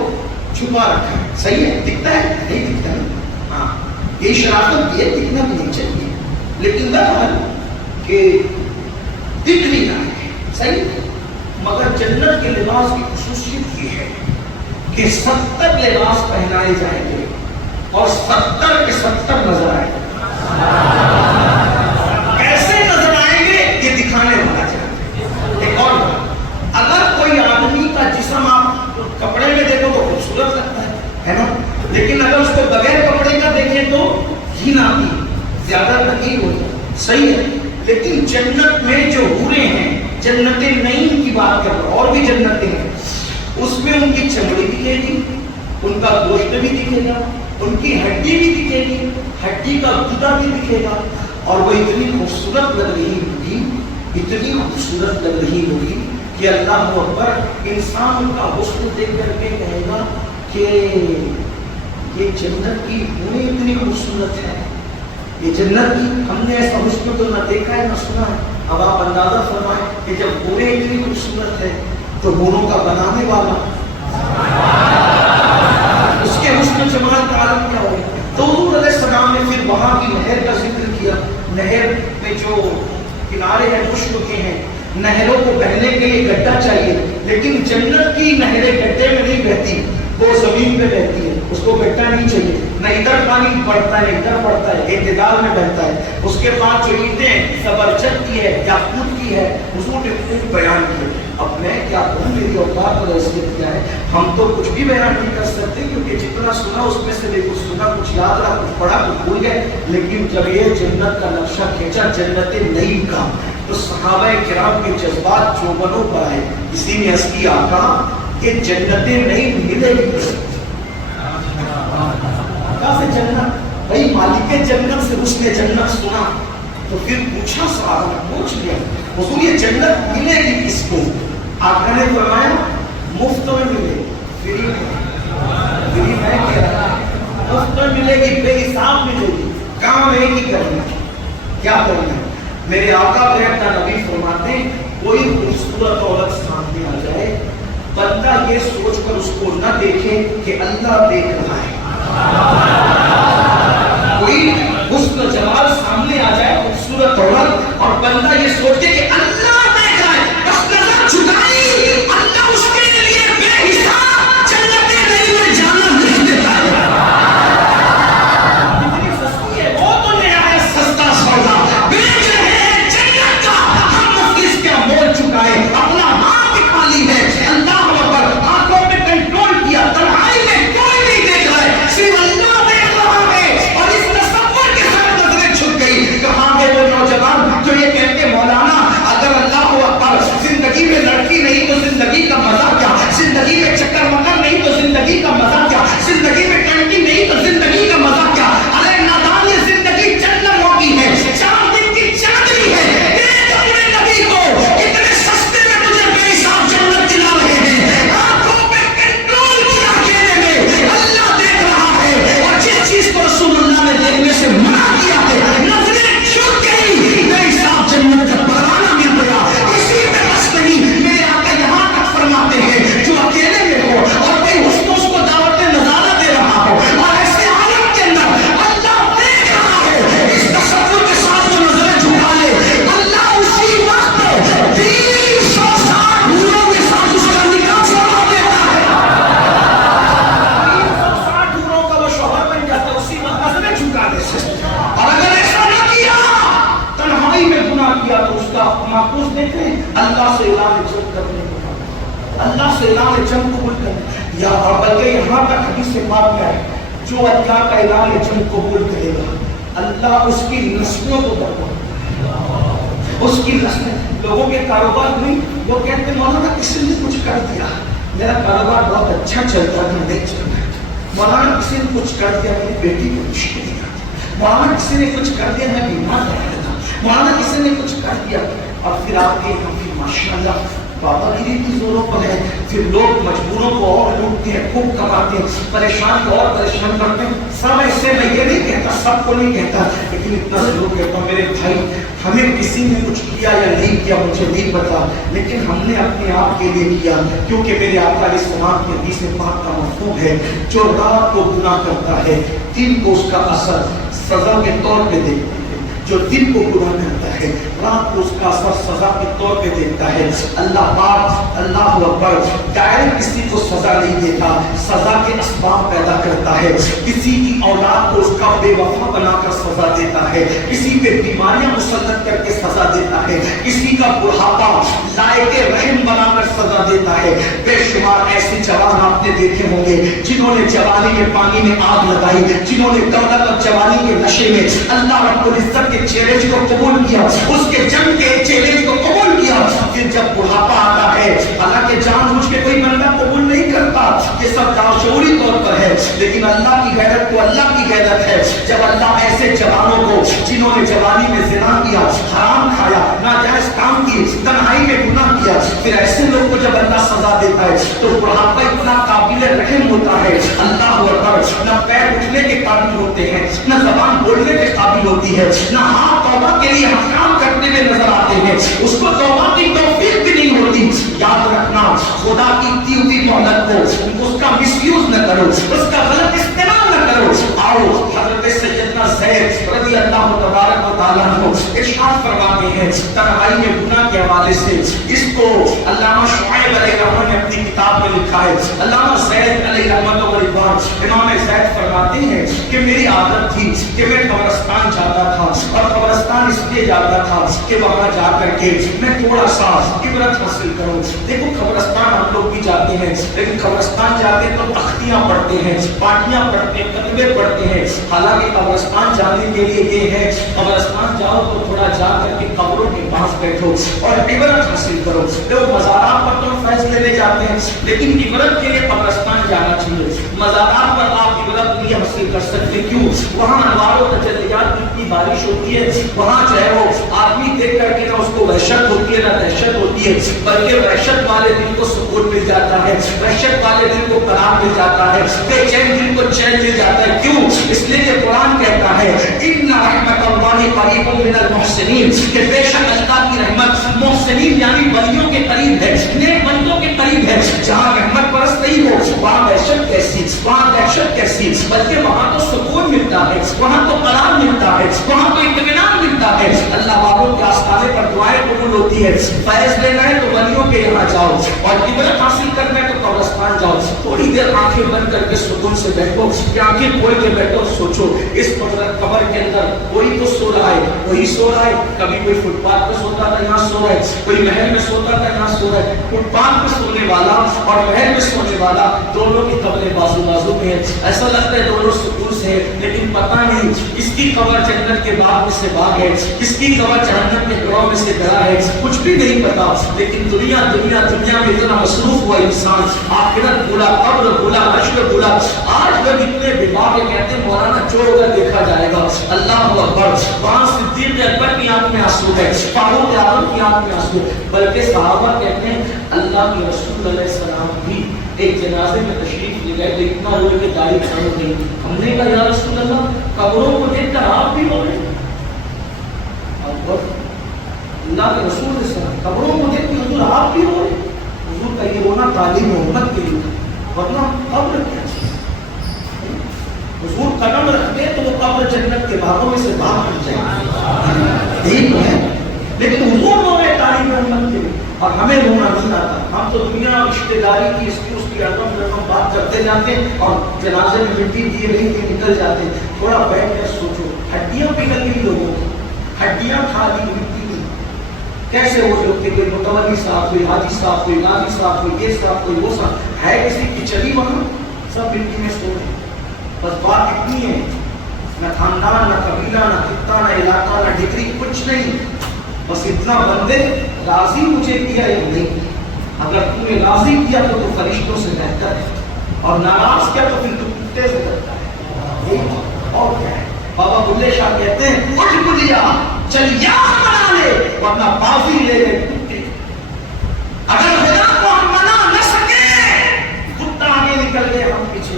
چھپا رکھا ہے. صحیح ہے؟ دکھتا ہے؟ نہیں دکھتا ہے. ہاں، یہ شرافت بھی ہے، دکھنا بھی نہیں چاہیے، لیکن بہرحال کہ دکھ نہیں رہا ہے. صحیح. مگر جنت کے لباس کی خصوصیت یہ ہے کہ 70 لباس پہنائے جائیں گے اور 70 کے 70 نظر آئیں گے. کیسے نظر آئیں گے یہ دکھانے والا چاہتے. ایک اور بات، اگر کوئی آدمی کا جسم آپ کپڑے میں دیکھو تو خوبصورت لگتا ہے نا، لیکن اگر اس کو بغیر کپڑے کا دیکھیں تو گھن آتی، زیادہ تکلیف ہوتی. صحیح ہے. لیکن جنت میں جو حوریں ہیں، جنت نعیم کی بات کر رہا ہوں، اور بھی جنتیں ہیں، اس میں ان کی چمڑی دکھے گی، ان کا گوشت بھی دکھے گا، ان کی ہڈی بھی دکھے گی، ہڈی کا گدا بھی دکھے گا، اور وہ اتنی خوبصورت لگ رہی ہوگی اتنی خوبصورت لگ رہی ہوگی کہ اللہ اکبر انسان کا حسن دیکھ کر کے کہے گا کہ یہ جنت کی ہونے اتنی خوبصورت ہے، یہ جنت کی ہم نے ایسا حسن تو نہ دیکھا ہے نہ سنا ہے۔ اب آپ اندازہ فرمائیں کہ جب ہونے اتنی خوبصورت ہے تو ہونوں کا بنانے والا اس کے حسن جمال کا عالم کیا ہوگا۔ تو حضور علیہ السلام نے پھر وہاں کی نہر کا ذکر کیا۔ نہر میں جو کنارے ہیں وہ چکے ہیں، نہروں کو بہنے کے لیے گڈھا چاہیے، لیکن جنت کی نہریں گڈھے میں نہیں بہتی، وہ زمین پہ بہتی ہے، اس کو گڈھا نہیں چاہیے، نہ ادھر پانی پڑتا ہے نہ ادھر پڑتا ہے، اعتدال میں بہتا ہے۔ اس کے بعد جو اینٹیں زبرجد کی ہے، یاقوت کی ہے، حضور نے خود بیان کی۔ اب میں کیا کہوں، میری اوقات اور حیثیت کیا ہے، ہم تو کچھ بھی بیان نہیں کر سکتے، کیونکہ جتنا سنا اس میں سے بھی کچھ سنا، کچھ یاد رہا، کچھ پڑھا، کچھ بھول گئے۔ لیکن جب یہ جنت کا نقشہ کھینچا جنت نعیم کا، تو صحابہ کرام کے جذبات چوبنوں پر آئے۔ اسی نے عرض کیا آقا کہ جنت نعیم ملے گی کہاں سے؟ جنت بھائی مالک جنت سے اس نے جنت سنا تو پھر پوچھا، صحابہ نے پوچھ لیا حضور یہ جنت ملے گی کس کو؟ آقا نے فرمایا مفت میں ملے گی، فری میں کہہ رہا مفت میں ملے گی، بے حساب ملے گی، کام ایک ہی کرنا ہے۔ کیا کرنا ہے؟ میرے آقا کا نبی فرماتے ہیں کوئی خوبصورت عورت سامنے آ جائے، بندہ یہ سوچ کر اس کو نہ دیکھے کہ اللہ دیکھ رہا ہے۔ کوئی حسن جمال سامنے آ جائے، خوبصورت عورت، اور بندہ یہ سوچے کہ اللہ دیکھ رہا ہے، بس نظر چھٹائی، اللہ اس کے لیے بے حساب جنت نعیم میں جانا لکھ دیتا ہے۔ کتنی سستی ہے، وہ تو نہایت سستا سودا بیچ رہے ہیں جنت کا، ہم اس کا مول چکائے، اپنا ہاتھ خالی ہے، اللہ اکبر، آنکھوں پہ کنٹرول کیا، تنہائی میں کوئی نہیں دیکھ رہا ہے، صرف اللہ دیکھ رہا ہے، اور اس تصور کے ساتھ نظریں چھپ گئی۔ کہاں گئے وہ نوجوان جو یہ کہتے مولانا اگر اللہ اکبر زندگی میں لڑکی نہیں تو زندگی کا مزہ کیا، زندگی میں چکر مکر نہیں تو زندگی کا مزہ کیا، زندگی میں ٹنکی نہیں تو زندگی کا مزہ کیا؟ ارے نادان یہ زندگی جنم ہوگی ہے، 4 دن کی چاندنی ہے، دیکھ اپنے نبی کو اتنے سستے میں تجھے بے حساب جنت دلا رہے ہیں، آنکھوں پہ کنٹرول کیا کہنے میں اللہ دیکھ رہا ہے، اور جس چیز کو رسول اللہ نے دیکھنے سے منع کیا ہے نظریں چھپ گئی، بے حساب جنت کا پروانہ مل گیا۔ اسی پہ بس نہیں، میرے آقا یہاں تک فرماتے ہیں جو اکیلے میں ہو اور کوئی حسن اس کو دعوت نظارہ دے رہا ہو، اور ایسے عالم کے اندر اللہ دیکھ رہا ہے، اس تصور کے ساتھ جو نظریں جھکا لے اللہ اسی وقت 360 حوروں کے ساتھ اس کا نکاح فرما دیتا ہے۔ 360 حوروں کا وہ شوہر بن جاتا ہے اسی وقت نظریں جھکا دے سے۔ اور اگر ایسا نہ کیا، تنہائی میں گناہ کیا، تو اس کا محفوظ دیکھیں اللہ سے اعلان جنگ کرنے کو، اللہ سے اعلان جنگ قبول کرنے، یا بلکہ یہاں تک حدیث پاک میں ہے جو اللہ کا اعلان جنگ قبول کرے گا اللہ اس کی نسلوں کو برباد، اس کی نسلیں، لوگوں کے کاروبار نہیں، وہ کہتے ہیں مولانا کسی نے کچھ کر دیا، میرا کاروبار بہت اچھا چلتا ہے میں نہیں چل رہا، مولانا کسی نے کچھ کر دیا میری بیٹی کو مشکل دیا، مولانا کسی نے کچھ کر دیا میں بیمار رہ رہا تھا، مولانا کسی نے کچھ کر دیا، اور پھر آپ کے یہاں پھر ماشاءاللہ بابا گیری کی زوروں پر ہے، پھر لوگ مجبوروں کو اور لوٹتے ہیں، خوب کماتے ہیں، پریشان کو اور پریشان کرتے ہیں۔ سب ایسے میں یہ نہیں کہتا، سب کو نہیں کہتا، لیکن اتنا ضرور کہتا ہوں میرے بھائی ہمیں کسی نے کچھ کیا یا نہیں کیا مجھے نہیں پتا، لیکن ہم نے اپنے آپ کے لیے کیا، کیونکہ میرے آقا علیہ السلام کی حدیث پاک کا مفہوم ہے جو رات کو گناہ کرتا ہے دن کو اس کا اثر سزا کے طور پہ دیکھتا ہے، جو دن کو گناہ کرتا ہے رات کو اس کا اثر سزا کے طور پہ دیکھتا ہے۔ اللہ پاک اللہ اکبر ڈائریکٹ کسی کو سزا نہیں دیتا، سزا کے اسباب پیدا کرتا ہے، کسی کی اولاد کو اس کا بے وفا بنا کر سزا دیتا ہے، کسی پہ بیماریاں مسلط کر کے سزا دیتا ہے، کسی کا بڑھاپا لائق رحم بنا کر سزا دیتا ہے۔ بے شمار ایسے جوان آپ نے دیکھے ہوں گے جنہوں نے جوانی کے پانی میں آگ لگائی، جنہوں نے دولت اور جوانی کے نشے میں اللہ رب العزت کے چیلنج کو قبول کیا، اس کے جنگ کے چیلنج کو قبول کیا، پھر جب بڑھاپا آتا ہے حالانکہ جان بوجھ کے کوئی بندہ قبول نہیں کرتا، یہ سب لاشعوری طور پر ہے، لیکن اللہ کی غیرت تو اللہ کی غیرت ہے. جب اللہ ایسے جوانوں کو جنہوں نے جوانی میں زنا کیا، حرام کھایا، ناجائز کام کی، تنہائی میں گناہ کیا، پھر ایسے لوگ کو جب اللہ سزا دیتا ہے تو بڑھاپا اتنا قابل رحم ہوتا ہے. اللہ اکبر. نہ پیر اٹھنے کے قابل ہوتے ہیں، نہ زبان بولنے کے قابل ہوتی ہے، نہ ہاتھ توبہ کے لیے ہم کام کرتے ہوئے نظر آتے ہیں، اس کو توبہ کی توفیق بھی نہیں ہوتی. یاد رکھنا، خدا کی دی ہوئی مہلت کو اس کا مس یوز نہ کرو، اس کا غلط استعمال نہ کرو. آؤ حضرت سیدنا زید رضی اللہ تبارک و تعالیٰ عنہ ارشاد فرماتے ہیں تنہائی میں گناہ کے حوالے سے. اس کو علامہ شعیب علیہ الرحمہ نے اپنی کتاب میں لکھا ہے. علامہ زید علیہ رحمۃ و رضوان امام زید فرماتے ہیں کہ میری عادت تھی کہ میں قبرستان جاتا تھا، اور قبرستان اس لیے جاتا تھا کہ وہاں جا کر کے میں تھوڑا سا عبرت حاصل کروں. دیکھو قبرستان ہم لوگ بھی جاتے ہیں، لیکن قبرستان جاتے ہیں تو تختیاں پڑھتے ہیں، پاٹیاں پڑھتے ہیں، کتبے پڑھتے ہیں. حالانکہ قبرستان جانے کے لیے یہ ہے قبرستان جاؤ تو تھوڑا جا کر کے قبروں کے پاس بیٹھو اور عبرت حاصل کرو. لوگ مزارات پر تو فیض لینے جاتے ہیں، لیکن عبرت کے لیے قبرستان جانا چاہیے. مزارات پر آپ عبرت نہیں حاصل کر سکتے. کیوں؟ وہاں انوار و تجلیات کی اتنی بارش ہوتی ہے، وہاں جو ہے وہ آدمی دیکھ کر کے نہ اس کو وحشت ہوتی ہے نہ دہشت ہوتی ہے، بلکہ وحشت والے دل کو سکون مل جاتا ہے، وحشت والے دل کو قرار مل جاتا ہے، بے چین دل کو چین مل جاتا ہے. کیوں؟ اس لیے کہ قرآن کہتا ہے ان رحمت اللہ قریب من المحسنین، کہ بے شک اللہ کی رحمت محسنین یعنی ولیوں کے قریب ہے، نیک بندوں کے قریب ہے. جہاں رحمت برس نہیں ہو وہاں وحشت کیسی، وہاں دہشت کیسی، بلکہ وہاں تو سکون ملتا ہے، وہاں تو قرار ملتا ہے، وہاں تو اطمینان ملتا ہے. اللہ والوں کے آستانے پر دعائیں قبول ہوتی ہے. فیض لینا ہے تو ولیوں کے یہاں جاؤ، اور عبرت حاصل کرنا ہے تو قبرستان جاؤ. تھوڑی دیر آنکھیں بند کر کے سکون سے بیٹھو، یا آنکھیں کھول کے بیٹھو، سوچو اس قبر کے اندر کوئی تو سو رہا ہے، وہی سو رہا ہے. کبھی کوئی فٹ پاتھ پہ سوتا تھا، یہاں سو رہا ہے. کوئی محل میں سوتا تھا، یہاں سو رہا ہے. فٹ پاتھ پہ سونے والا اور محل میں سونے والا دونوں کی قبریں بازو بازو میں ہیں. ایسا لگتا ہے دونوں سکون سے ہیں، لیکن پتہ نہیں اس کی قبر جنت کے باغ میں سے باغ ہے، اس کی قبر جہنم کے گڑھوں میں سے گڑھا ہے. کچھ بھی نہیں پتا. لیکن دنیا دنیا دنیا میں اتنا مصروف ہوا انسان، آخرت بھولا، قبر بھولا، حشر بھولا. آج لوگ اتنے بیمار کہتے ہیں مولانا جو ہوگا دیکھا جائے گا. اللہ اکبر. وہاں صدیق اکبر کی آنکھ میں آنسو ہے، فاروق اعظم کی آنکھ میں آنسو ہے. بلکہ صحابہ کہتے ہیں اللہ کے رسول علیہ السلام بھی ایک جنازے میں تشریف لے گئے تو اتنا روئے کہ داڑھی کھڑی ہو گئی. ہم نے کہا یا رسول اللہ قبروں کو دیکھ کر آپ بھی رو رہے ہیں؟ اللہ کے رسول علیہ السلام قبروں کو دیکھ کے حضور آپ بھی رو رہے ہیں؟ حضور کا یہ رونا تعلیم امت کے لیے، ورنہ قبر کیا چیز. حضور قدم رکھتے تو وہ قبر جنت کے باغوں میں سے باغ بن جائے. یہی تو ہے. لیکن حضور رو رہے تعلیم امت کے لیے، اور ہمیں رونا نہیں آتا. ہم تو دنیا رشتے داری کی اس کی رقم بات کرتے جاتے ہیں اور جنازے میں مٹی دیے نہیں کہ نکل جاتے. تھوڑا بیٹھ کر سوچو، ہڈیاں پگھل گئی لوگوں کی، ہڈیاں کھا لی مٹی کی. کیسے ہو سکتے؟ کوئی متولی صاحب، کوئی حاجی صاحب، کوئی غازی صاحب، کوئی یہ صاحب، کوئی وہ صاحب ہے کسی کی چلی وہاں، سب مٹی میں سو رہے. بس بات اتنی ہے، نہ خاندان، نہ قبیلہ، نہ خطہ، نہ علاقہ، نہ ڈگری، کچھ نہیں. بس اتنا بندے راضی مجھے کیا یا نہیں. اگر تم نے راضی کیا تو فرشتوں سے بہتر ہے، اور ناراض کیا تو پھر تو کتے سے بہتر ہے. اور کیا ہے؟ بابا بلے شاہ کہتے ہیں اٹھ بلیا چل یار بنا لے ورنہ بازی لے لے کتے. اگر خدا کو ہم منا نہ سکے کتا آگے نکل گئے ہم پیچھے.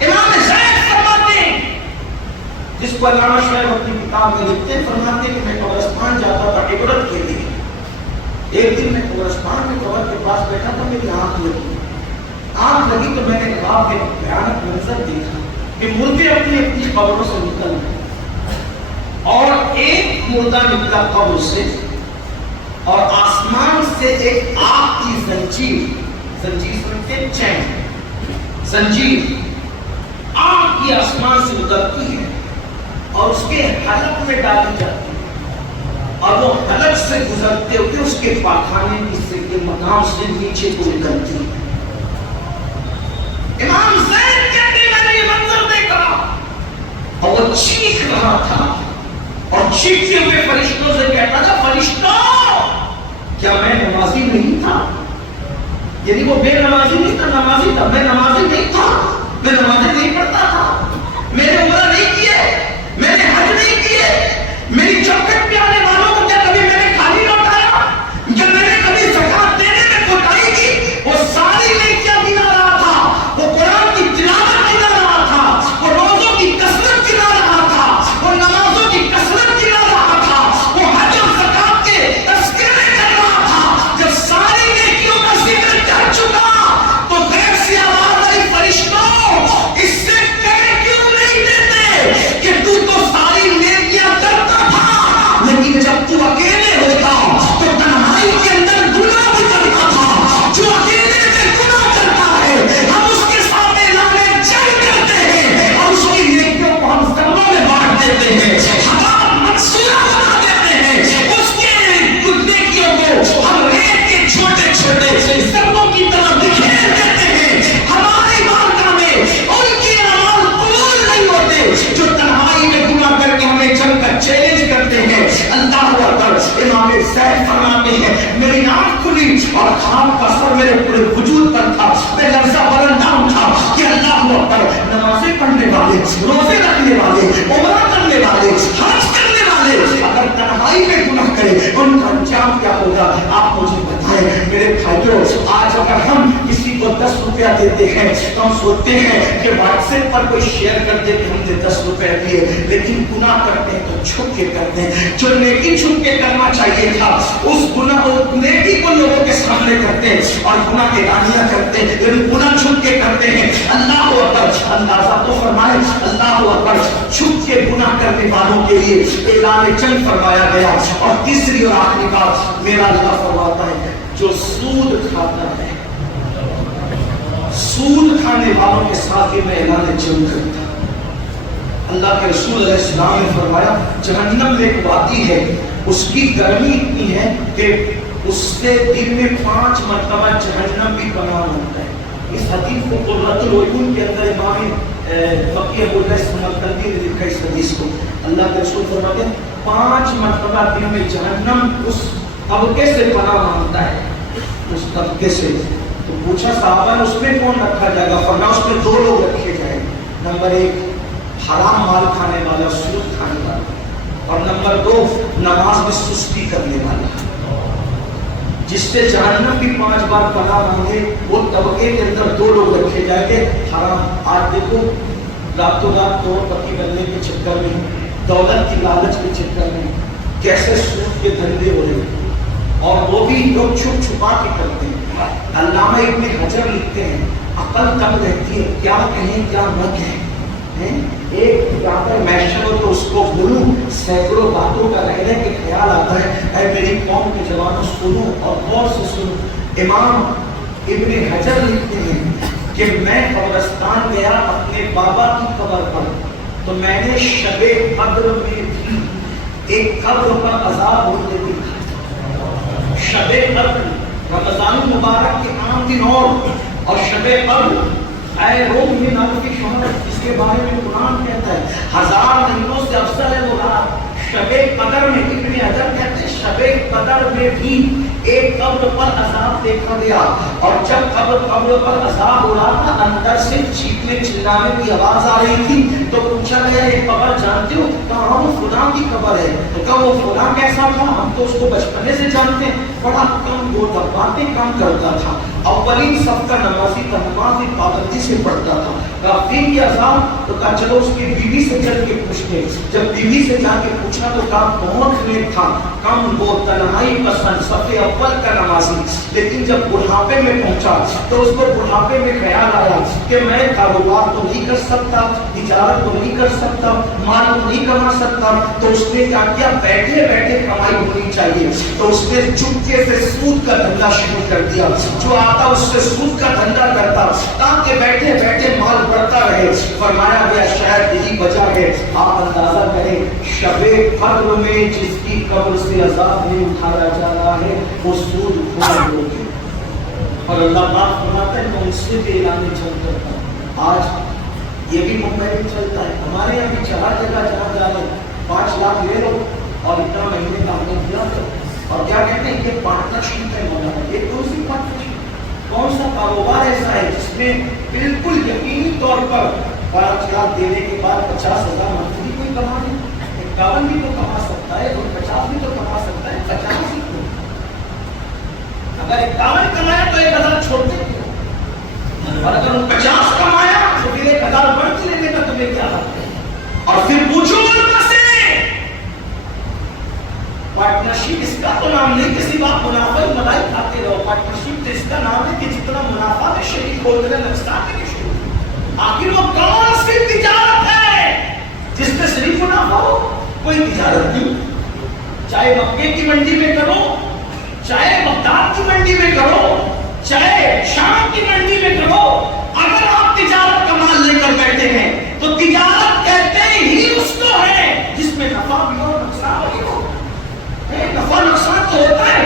امام زید فرماتے ہیں، جس کو علامہ شعیب اپنی کتاب میں لکھتے ہیں، فرماتے ہیں کہ میں قبرستان جاتا تھا عبرت کے لیے. ایک دن میں قبرستان میں قبر کے پاس بیٹھا تھا، میری آنکھ لگی تو میں نے خواب میں بھیانک منظر دیکھا کہ مردے اپنی اپنی قبروں سے نکل گئے، اور ایک مردہ نکلا قبر سے، اور آسمان سے ایک آگ کی زنجیر سمجھتے چین، زنجیر آگ کی آسمان سے اترتی ہے اور اس کے حلق میں ڈالی جاتی ہے، اور وہ حلق سے گزرتے ہوتے اس کے پاخانے کے مقام سے نیچے کو نکلتی ہے. امام زید کہتے ہیں میں نے یہ منظر دیکھا اور وہ چیخ رہا تھا، اور چیختے ہوئے فرشتوں سے کہتا تھا فرشتوں کیا میں نمازی نہیں تھا؟ یعنی وہ بے نمازی نہیں تھا، نمازی تھا. میں نمازی نہیں تھا. سامنے ہے. میری آنکھ کھلی اور خواب کا اثر میرے پورے وجود پر تھا. میں لرزہ برندام تھا کہ اللہ اکبر، نمازیں پڑھنے والے، روزے رکھنے والے، عمرہ کرنے والے، حج کرنے والے اگر تنہائی میں گناہ کرے ان کا انجام کیا ہوگا؟ آپ مجھے بتائیں میرے بھائیوں. آج اگر ہم کسی کو 10 روپیہ دیتے ہیں تو ہم سوچتے ہیں کہ واٹس ایپ پر کوئی شیئر کر دے کہ ہم نے 10 روپے دیے، لیکن گناہ کرتے ہیں تو چھپ کے کرتے ہیں. جو نیکی چھپ کے کرنا چاہیے تھا اس گناہ نیکی کو لوگوں کے سامنے کرتے ہیں اور گناہ کے اعلانیہ کرتے ہیں، لیکن گناہ چھپ کے کرتے ہیں. اللہ اکبر. اندازہ تو فرمائے اللہ اکبر. چھپ کے گناہ کرنے والوں کے لیے اعلان جنگ فرمایا گیا. اور تیسری اور آخری بات میرا اللہ فرماتا ہے جو سود کھاتا ہے، سود کھانے والوں کے ساتھ ہی میں اعلان جنگ کرتا. اللہ کے رسول علیہ السلام نے فرمایا جہنم میں ایک وادی ہے، اس کی گرمی اتنی ہے کہ اس سے دن میں 5 مرتبہ جہنم بھی پناہ ہوتا ہے. اس حدیث کو قرۃ العیون کے اندر امام فقیہ ابو سمرقندی نے لکھا اس حدیث کو. اللہ کے رسول فرماتے ہیں 5 مرتبہ دن میں جہنم اس طبقے سے پناہ مانگتا ہے، اس طبقے سے. تو پوچھا صحابہ اس میں کون رکھا جائے گا؟ فرمایا اس میں 2 لوگ رکھے جائیں. نمبر 1 حرام مال کھانے والا، سود کھانے والا، اور نمبر 2 نماز میں سستی کرنے والا. جس سے جہنم بھی 5 بار پناہ مانگے وہ طبقے کے اندر 2 لوگ رکھے جائیں گے. حرام. آج دیکھو راتوں رات کروڑ پتی بننے کے چکر میں، دولت کی لالچ کے چکر میں کیسے سود کے دھندے ہو رہے ہیں، اور وہ بھی لوگ چھپ چھپا کے کرتے ہیں. علامہ ابن حجر لکھتے ہیں عقل کم رہتی ہے، کیا کہیں کیا نہ کہیں. ایک زیادہ محشر ہو تو اس کو بولوں، سینکڑوں باتوں کا رہنے کے خیال آتا ہے. اے میری قوم کے جوانوں سنو اور غور سے سنو. امام ابن حجر لکھتے ہیں کہ میں قبرستان گیا اپنے بابا کی قبر پر، تو میں نے شب قدر میں بھی ایک قبر پر عذاب ہوتے دیکھا. شب قدر رمضان مبارک کے عام دن اور شب قدر اے روم من الف شہر، اس کے بارے میں قرآن کہتا ہے 1000 مہینوں سے افضل ہے وہ رات. شب قدر میں ابن حجر کہتے ہیں شب قدر میں بھی ایک قبر پر عذاب دیکھا گیا. اور جب قبر پر عذاب ہو رہا تھا اندر سے چیخنے چلانے کی آواز آ رہی تھی. تو پوچھا گیا یہ قبر جانتے ہو؟ کہا وہ فلاں کی قبر ہے. تو کہا وہ فلاں کیسا تھا؟ ہم تو اس کو بچپنے سے جانتے ہیں، بڑا کم وہ باتیں کم کرتا تھا، اولین صف کا نمازی تھا، نماز پابندی سے پڑھتا تھا. کہا دین کی عذاب؟ تو کہا چلو اس کی بیوی سے چل کے پوچھتے. جب بیوی سے جا کے پوچھا تو کہا بہت نیک تھا، کم وہ تنہائی پسند، صف اول کا نمازی. لیکن جب بڑھاپے میں پہنچا تو اس کو بڑھاپے میں خیال آیا کہ میں کاروبار تو نہیں کر سکتا، تجارت تو نہیں کر سکتا، مال تو نہیں کما سکتا. تو اس نے کیا کیا؟ بیٹھے بیٹھے کمائی ہونی چاہیے. تو اس نے چپکے سے سود کا دھندا شروع کر دیا. جو آتا اس سے سود کا دھندا کرتا تاکہ بیٹھے بیٹھے مال بڑھتا رہے. فرمایا گیا شاید یہی وجہ ہے. آپ اندازہ کریں شب قدر میں جس کی قبر سے عذاب نہیں اٹھایا جا رہا ہے وہ سود کھونے لوگ ہیں. اور اللہ پاک فرماتا ہے میں اس سے بھی اعلان جنگ کرتا ہوں. آج یہ بھی ممبئی میں چلتا ہے، ہمارے یہاں بھی 4 جگہ جہاں جا رہے 5 لاکھ لے لو اور اتنا مہینے کا ہمیں دیا کرو. اور کیا کہتے ہیں یہ پارٹنرشپ ہے مولانا. یہ کون سی پارٹنرشپ؟ کون سا کاروبار ایسا ہے جس میں بالکل یقینی طور پر 5 لاکھ دینے کے بعد 50,000 منتھلی کوئی کما لے؟ 51 بھی تو کما سکتا ہے اور 50 بھی تو کما سکتا ہے. 50 ہی تو اگر 51 کمایا تو 1,000 چھوڑتے کیوں؟ اور اگر 50 کمایا تو پھر 1,000 بڑھ کے لینے کا تمہیں کیا حق ہے؟ اور پھر پوچھو ان سے پارٹنرشپ اس کا تو نام نہیں کسی بات منافع ملائی کھاتے رہو. پارٹنرشپ اس کا نام ہے کہ جتنا منافع میں شریک ہو رہے نقصان میں شریک. آخر وہ کون سی تجارت ہے جس میں شریک منافع ہو؟ کوئی تجارت نہیں. چاہے مکے کی منڈی میں کرو، چاہے بغداد کی منڈی میں کرو، چاہے شام کی منڈی میں کرو، اگر آپ تجارت کا مال لے کر بیٹھے ہیں تو تجارت کہتے ہی اس کو ہے جس میں نفع بھی ہو نقصان بھی ہو. نفع نقصان تو ہوتا ہے.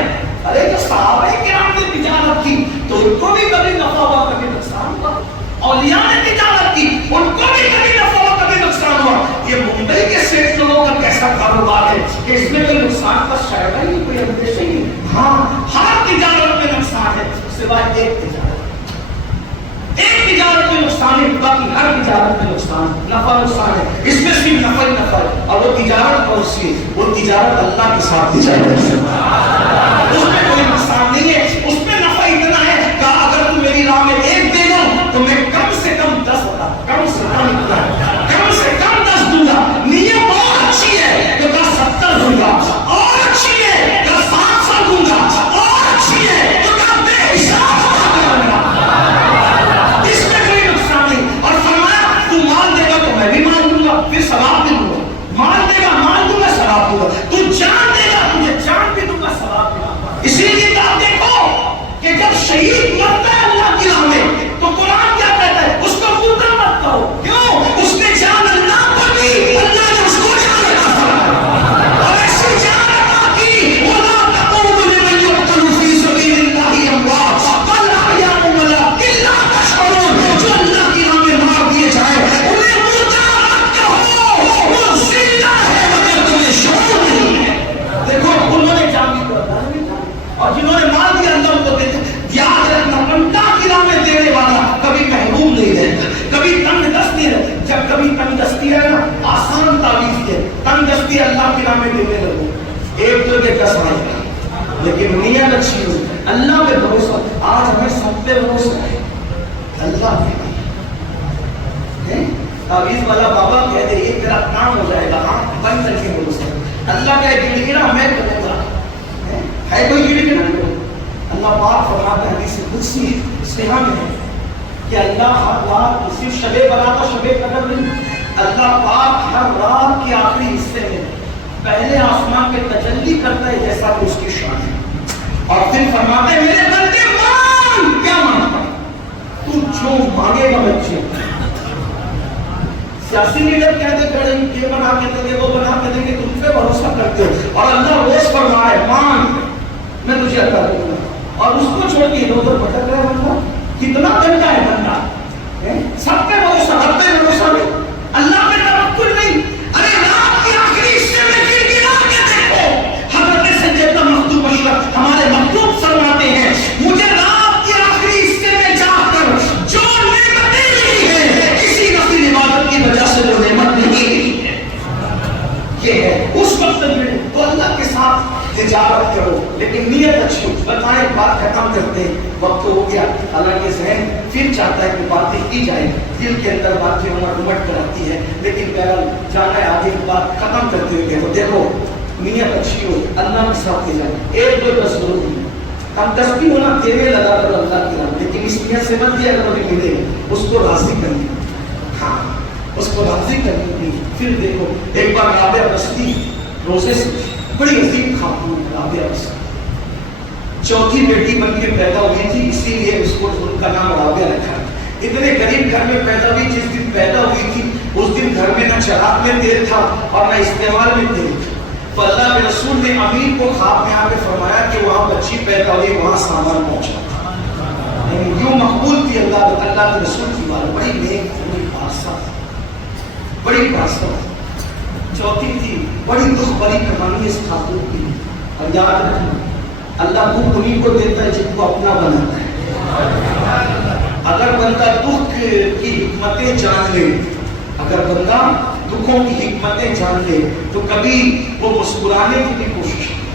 ارے جو صحابہ کرام نے تجارت کی تو ان کو بھی کبھی نفع ہوا کبھی نقصان ہوا. اولیاء نے تجارت کی ان کو بھی کبھی نفع ہوا کبھی نقصان ہوا. یہ ممبئی کے سیٹ لوگوں کا کیسا کاروبار ہے کہ اس میں کوئی نقصان کا شاید ہی کوئی اندیشہ ہی نہیں. ہاں نفع نقصان ہے، اس میں صرف نفع ہی نفع ہے. اور وہ تجارت کون سی ہے؟ وہ تجارت اللہ کے ساتھ تجارت ہے، اس میں کوئی نقصان نہیں ہے. اس میں نفع اتنا ہے کہ اگر تم میری راہ میں 1 دے دو تو میں کم سے کم 10 ہوگا، کم سے کم 10 دوں گا. نیت اور اچھی ہے تو 70 دوں گا، اور اچھی ہے تو 700 دوں گا، اور اچھی ہے تو بے حساب دوں گا. اس میں کوئی نقصان نہیں. اور فرمایا تو مال دے گا تو میں بھی مال دوں گا، پھر ثواب بھی دوں گا. مال دے گا مال دوں گا، ثواب دوں گا. تو جان دے گا تجھے جان بھی دوں گا، ثواب بھی دوں گا. اسی لیے آپ دیکھو کہ جب شہید مرتا ہے اللہ کی راہ میں تو قرآن کیا کہتا ہے؟ اس کو مردہ مت کہو. کیوں؟ اس نے جان اللہ کو دی، اللہ نے اس کو جان عطا فرمائی. اور ایسی جان عطا کی وَلَا تَقُولُوا لِمَن يُقْتَلُ فِي سَبِيلِ اللَّهِ أَمْوَاتٌ بَلْ أَحْيَاءٌ وَلَٰكِن لَّا تَشْعُرُونَ. جو اللہ کی راہ میں مار دیے جائیں انہیں مردہ مت کہو، وہ زندہ ہے مگر تمہیں شعور نہیں ہے. دیکھو انہوں نے جان دی تو اللہ نے جان، اور جنہوں نے مال دیا اللہ ان کو دیتے. یاد رکھنا اللہ کی راہ میں دینے والا کبھی محروم نہیں رہتا، کبھی تنگ دست نہیں رہتا. جب کبھی تنگ دستی ہے نا، آسان تعویذ ہے. تنگ دستی اللہ کی راہ میں دینے لگو، 1 2 کے 10 آئے گا، لیکن نیت اچھی ہو، اللہ پہ بھروسہ. آج ہمیں سب پہ بھروسہ ہے، اللہ پہ نہیں. تعویذ والا بابا کہہ دے یہ تیرا کام ہو جائے گا، آنکھ بند کر کے بھروسہ. اللہ کا گڑگڑا میں کروں گا، ہے کوئی گڑگڑا؟ اللہ پاک فرماتا ہے حدیث قدسی صحیح میں ہے کہ اللہ ہر رات صرف شب برات اور شب قدر نہیں، اللہ پاک ہر رات کے آخری حصے میں پہلے آسمان پہ تجلی کرتا ہے جیسا کہ اس کی شان ہے، اور پھر فرماتے ہیں میرے بندے مانگ. کیا مانگتا؟ تو جو مانگے گا بچے. سیاسی لیڈر کہتے ہیں یہ بنا کے دیں گے وہ بنا کے دیں گے، تم پہ بھروسہ کرتے ہو. اور اللہ روز فرما ہے مانگ میں تجھے عطا کروں گا. اور اس کو چھوڑ کے ادھر بھٹک رہا ہے بندہ. کتنا گندا ہے بندہ. سب پہ بھروسہ، رب پہ بھروسہ نہیں، اللہ پہ توکل نہیں. ارے رات کے آخری حصے میں گڑگڑا کے دیکھو. حضرت سیدنا مخدوم اشرف ہمارے مخدوم فرماتے ہیں مجھے رات کے آخری حصے میں جا کر جو نعمتیں ملی ہیں کسی نفل عبادت کی وجہ سے جو نعمت نہیں ملی ہے یہ ہے. اس وقت میں تو اللہ کے ساتھ تجارت کرو لیکن نیت اچھی ہو. بتائیں بات ختم کرتے ہیں، وقت ہو گیا. حالانکہ ذہن پھر چاہتا ہے کہ باتیں کی جائیں، دل کے اندر باتیں امٹ کر آتی ہے، لیکن بہرحال جانا ہے آگے. بات ختم کرتے ہوئے تو دیکھو نیت اچھی ہو، اللہ کے ساتھ تجارت. 1 2 10 ضرور نہیں، ہم 10 بھی ہونا تیرے لگا کر اللہ کی راہ، لیکن اس نیت سے مت دیا اگر ملے اس کو راضی کرنی. ہاں اس کو راضی کرنی. پھر دیکھو ایک بار رابعہ بستی روزے سے بڑی عظیم خاتون رابعہ بستی 4تھی بیٹی بن کے پیدا ہوئی تھی، اسی لیے اس کو ان کا نام رابعہ رکھا. اتنے غریب گھر میں پیدا ہوئی، جس دن پیدا ہوئی تھی اس دن گھر میں نہ چراغ میں تیل تھا اور نہ استعمال میں تیل تھا. تو اللہ کے رسول نے امیر کو خواب میں آ کے فرمایا کہ وہاں بچی پیدا ہوئی، وہاں سامان پہنچا. یوں مقبول تھی اللہ کے رسول کی بات. بڑی نیک، بڑی پارسا، بڑی پارسا. 4تھی تھی، بڑی دکھ بڑی کہانی اس خاتون کی. اور یاد رکھنا اللہ وہ انہیں کو دیتا ہے جن کو اپنا بناتا ہے. اگر بندہ دکھ کی حکمتیں جان لے، اگر بندہ دکھوں کی حکمتیں جان لے تو کبھی وہ مسکرانے کی بھی کوشش کرے.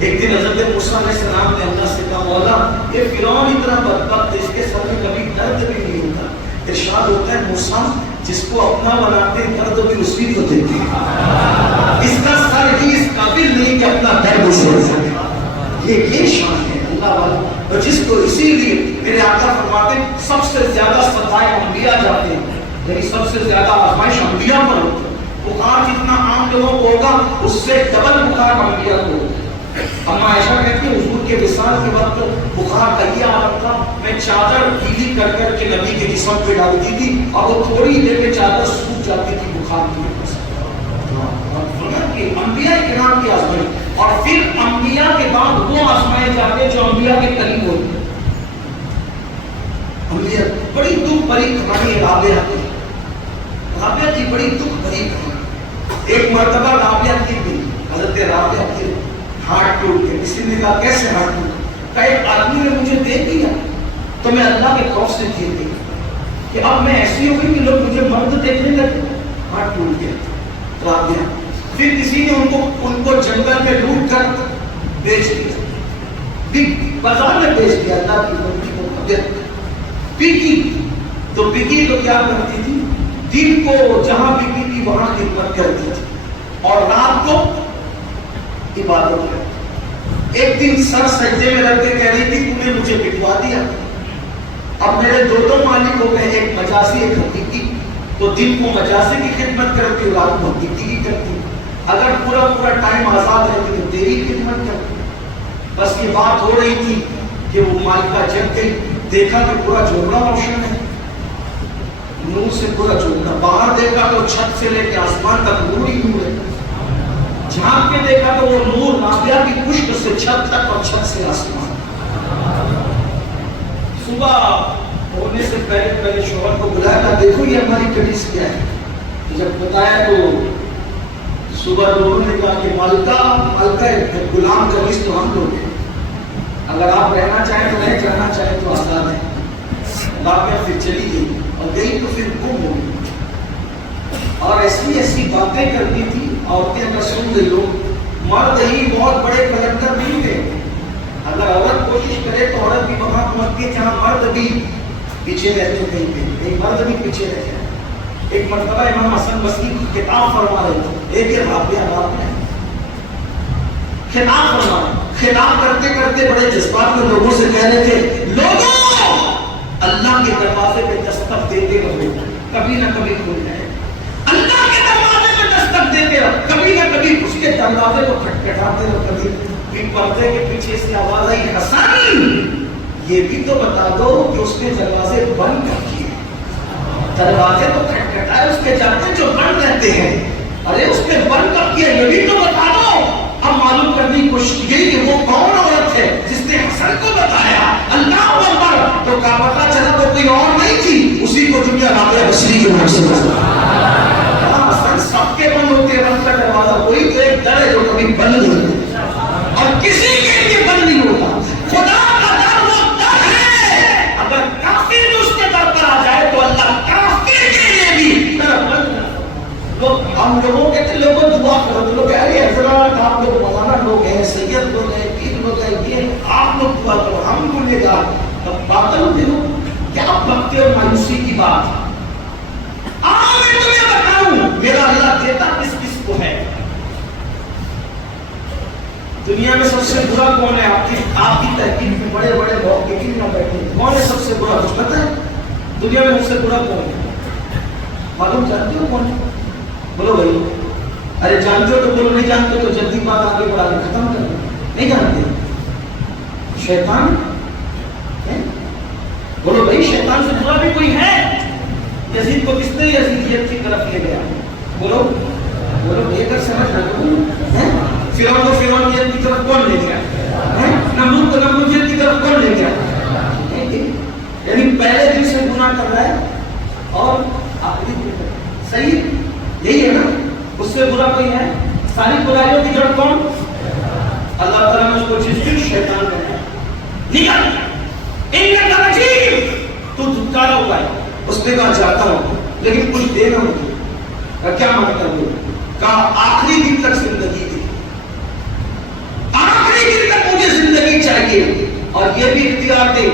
ایک دن حضرت موسیٰ علیہ السلام نے اللہ سے کہا مولا یہ فرعون اتنا بدبخت ہے، اس کے سر میں کبھی درد بھی نہیں ہوتا. ارشاد ہوتا ہے موسیٰ جس کو اپنا بناتے ہیں درد بھی اسی کو دیتے ہیں. اس کا سر ہی اس قابل نہیں کہ اپنا درد سہے سکے. یہ شان ہے اللہ والا. اور جس کو اسی لیے میرے آقا فرماتے ہیں سب سے زیادہ ستائے انبیاء جاتے ہیں، یعنی سب سے زیادہ آزمائش انبیاء پر ہوتی ہے. بخار جتنا عام لوگوں کو ہوگا اس سے ڈبل بخار انبیاء کو ہوگا. اما عائشہ کہتی ہے حضور کے وصال کے وقت بخار کا یہ عالم تھا، میں چادر گیلی کر کر کے نبی کے جسم پہ ڈالتی تھی اور وہ تھوڑی دیر میں چادر سوکھ جاتی تھی بخار کی وجہ سے. انبیاء کرام کی آزمائش. اور پھر انبیاء کے بعد وہ آزمائے جاتے جو انبیاء کے قریب ہوتے ہیں. انبیاء بڑی دکھ بھری کہانی ہے رابعہ کی. رابعہ کی بڑی دکھ بھری کہانی. ایک مرتبہ رابعہ کی بھی حضرت رابعہ کی ہاتھ ٹوٹ گئے. کسی نے کہا کیسے ہاتھ ٹوٹ؟ کہ ایک آدمی نے مجھے دیکھ لیا تو میں اللہ کے خوف سے گر گئی. کہ اب میں ایسی ہو گئی کہ لوگ مجھے مرد دیکھنے لگے، ہاتھ ٹوٹ گیا تو آ گیا. پھر کسی نے ان کو جنگل میں ڈھونڈ کر بیچ دیا، بازار میں بیچ دیا. اللہ کی بندی کو بکی تو بکی تو کیا کرتی تھی، دن کو جہاں بکی تھی وہاں خدمت کرتی تھی اور رات کو عبادت کرتی. ایک دن سر سجدے میں رکھ کے کہہ رہی تھی تو نے مجھے بکوا دیا، اب میرے دو مالک ہو گئے، ایک مجازی ایک حقیقی. تو دن کو مجازی کی خدمت کرتی اور رات کو حقیقی کی کرتی. اگر پورا ٹائم آزاد رہتی تو تیری خدمت کرتی. بس یہ بات ہو رہی تھی کہ وہ مالکہ جگ گئی، دیکھا کہ پورا جھونپڑا روشن ہے، نور سے پورا جھونپڑا. باہر دیکھا تو چھت سے لے کے آسمان تک نور ہی نور ہے. جھانک کے دیکھا تو وہ نور نابیہ کی پشت سے چھت تک اور چھت سے آسمان. صبح ہونے سے پہلے شوہر کو بلایا، دیکھو یہ ہماری کمیز کیا ہے. جب بتایا تو صبح لوگوں نے کہا کہ مالکہ غلام کمیز تو ہم لوگ ہیں، اگر آپ رہنا چاہیں تو رہ، جانا چاہیں تو آزاد ہیں. لاکر پھر چلی گئی اور گئی تو پھر گم ہو گئی. اور ایسی باتیں کرتی تھی عورتیں. اگر سن لے لو، مرد ہی بہت بڑے کلندر نہیں تھے. اگر عورت کوشش کرے تو عورت بھی وہاں پہنچتی ہے جہاں مرد بھی پیچھے رہتے کہیں پہ، ایک مرد بھی پیچھے رہ جائے. ایک مرتبہ امام حسن بصری کی خطاب فرما رہے تھے، ایک رابعہ بات میں خطاب فرما، خطاب کرتے کرتے بڑے جذبات میں لوگوں سے کہہ رہے تھے، لوگوں اللہ کے دروازے پہ دستک دیتے رہو، کبھی نہ کبھی کھل جائے. اللہ کے دروازے پہ دستک دیتے رہو، کبھی نہ کبھی اس کے دروازے کو کھٹکھٹاتے رہو. کبھی پردے کے پیچھے سے آواز آئی، حسن یہ بھی تو بتا دو کہ اس نے دروازے بند کر دیے. دروازے تو کھٹکھٹائے اس کے جاتے جو بند رہتے ہیں، ارے اس نے بند کر دیا یہ بھی تو بتا دو. اب معلوم کرنے کی کوشش کی کہ وہ کون عورت ہے جس نے حسن کو بتایا. اللہ اکبر. تو کہا پتا چلا تو کوئی اور نہیں تھی، اسی کو دنیا رابعہ بصری کے نام سے حسن. سب کے بند ہوتے ہیں، بند کا دروازہ کوئی تو ایک در ہے جو کبھی بند نہیں ہوتا اور کسی کے لیے بند نہیں ہوتا. خدا کا در وہ در ہے، اگر کافر اس کے در پر آ جائے تو اللہ کافر کے لیے بھی در بند. ہم لوگوں کے لوگوں دعا کرو تو لوگ کہہ رہے ہیں حضرات آپ لوگ مولانا لوگ ہیں، سید لوگ ہیں، پیر لوگ ہیں، یہ آپ لوگ دعا کرو، ہم گنہگار گار. باطل دلو کیا بکتے اور مایوسی کی بات. میں تمہیں بتاؤں میرا اللہ دیتا کس کس کو ہے. دنیا میں سب سے برا کون ہے؟ آپ کی تحقیق میں بڑے بڑے محققین نہ بیٹھے، کون ہے سب سے برا؟ کچھ پتہ ہے دنیا میں سب سے برا کون ہے؟ معلوم جانتے ہو کون ہے؟ بولو بھائی. ارے جانتے ہو تو بولو، نہیں جانتے تو جلدی بات آگے بڑھا کے ختم کر دو. نہیں جانتے؟ شیطان ہے. بولو بھائی شیطان سے برا بھی کوئی ہے؟ یزید کو کس نے یزیدیت کی طرف لے گیا؟ بولو بولو یہ کر سمجھ نہ کرو. فرعون کو فرعونیت کی طرف کون لے گیا؟ نمرود کو نمرودیت کی طرف کون لے گیا؟ یعنی پہلے دن سے گناہ کر رہا ہے اور آخری دن سے. صحیح یہی ہے نا؟ اس سے برا کوئی ہے؟ ساری برائیوں کی جڑ کون؟ اللہ تعالیٰ نے اس کو جس دن شیطان کہا نکل ان کا رجیم، تو دھتکارا ہوا ہے. اس نے کہا جاتا ہوں لیکن کچھ دینا مجھے. کیا مطلب ہے؟ کہا آخری دن تک زندگی دی، آخری دن تک مجھے زندگی چاہیے اور یہ بھی اختیار دے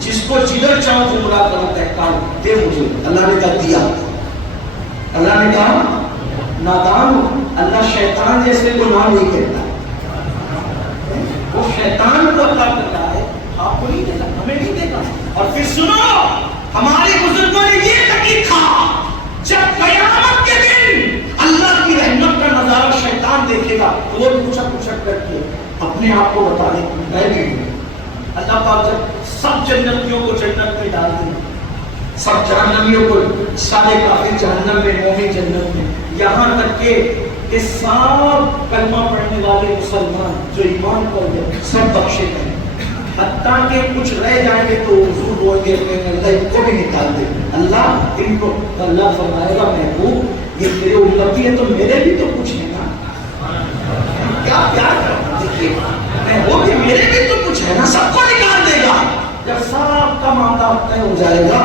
جس کو جدھر چاہوں گمراہ کرنا کہتا ہوں دے مجھے. اللہ نے کہا دیا. اللہ نے کہا نادان ہو. اللہ شیطان جیسے کو نام نہیں کہتا، وہ شیطان کو اللہ کرتا ہے، آپ کو نہیں دیتا، ہمیں نہیں دیتا. اور پھر سنو ہمارے بزرگوں نے یہ تقید تھا جب قیامت کے دن اللہ کی رحمت کا نظارہ شیطان دیکھے گا تو وہ پوچھا کر کے اپنے آپ کو بتا دے میں بھی ہوں. اللہ پاک جب سب جنتیوں کو جنت میں ڈال دیں، سب جہنمیوں کو، سارے کافر جہنم میں، مومن جنت میں، یہاں تک کہ سب کلمہ پڑھنے والے مسلمان جو ایمان پر گئے سب بخشے گئے. حتیٰ کہ کچھ رہ جائیں گے تو حضور بول کے اللہ ان کو بھی نکال دے. اللہ ان کو، اللہ فرمائے گا محبوب یہ تیرے امتی ہے تو میرے بھی تو کچھ ہے نا. کیا پیار کرنا، دیکھیے محبوب یہ میرے بھی تو کچھ ہے نا. سب کو نکال دے گا. جب سب کا معاملہ طے ہو جائے گا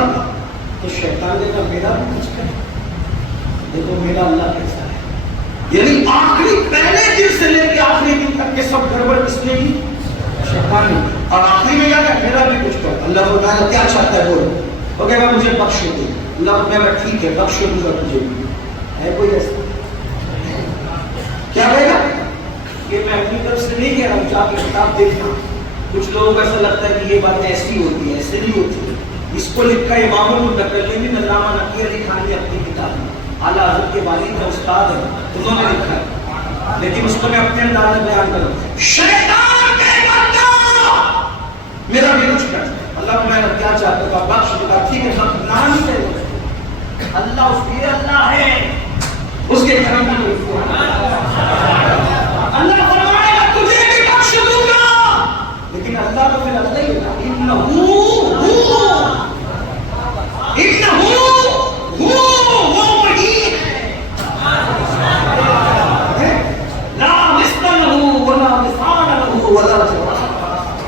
تو شیطان میرا بھی کچھ کر. دیکھو میرا اللہ کیسا ہے. یعنی آخری پہلے دن سے لے کے آخری دن تک کے سب گڑبڑ کس نے کی؟ شیطان نے. اور آخری میں کیا کہ میرا بھی کچھ کر. اللہ تعالیٰ کیا چاہتا ہے بولو؟ وہ کہے گا مجھے بخش دے. اللہ کہے گا ٹھیک ہے بخش دوں گا تجھے بھی. ہے کوئی ایسا؟ کیا کہے گا؟ یہ میں اپنی طرف سے نہیں کہہ رہا ہوں, جا کے کتاب دیکھنا. کچھ لوگوں کو ایسا لگتا ہے کہ یہ باتیں ایسی ہوتی ہیں, ایسے نہیں ہوتی ہے. اس کو لکھا امام المتکلمین علامہ نقی علی خان نے اپنی کتاب میں. اعلیٰ حضرت کے والد کا استاد ہے, انہوں نے لکھا ہے, لیکن اس کو میں اپنے انداز میں بیان کروں. شیطان میرا بھی کچھ کر. اللہ کو میں کیا چاہتا ہوں بخش دے. ٹھیک ہے سب نام ہی ہے. اللہ اس کے اللہ ہے, اس کے کرم میں اللہ فرمائے گا تجھے بھی بخش دوں گا. لیکن اللہ تو پھر اللہ ہی ہوتا.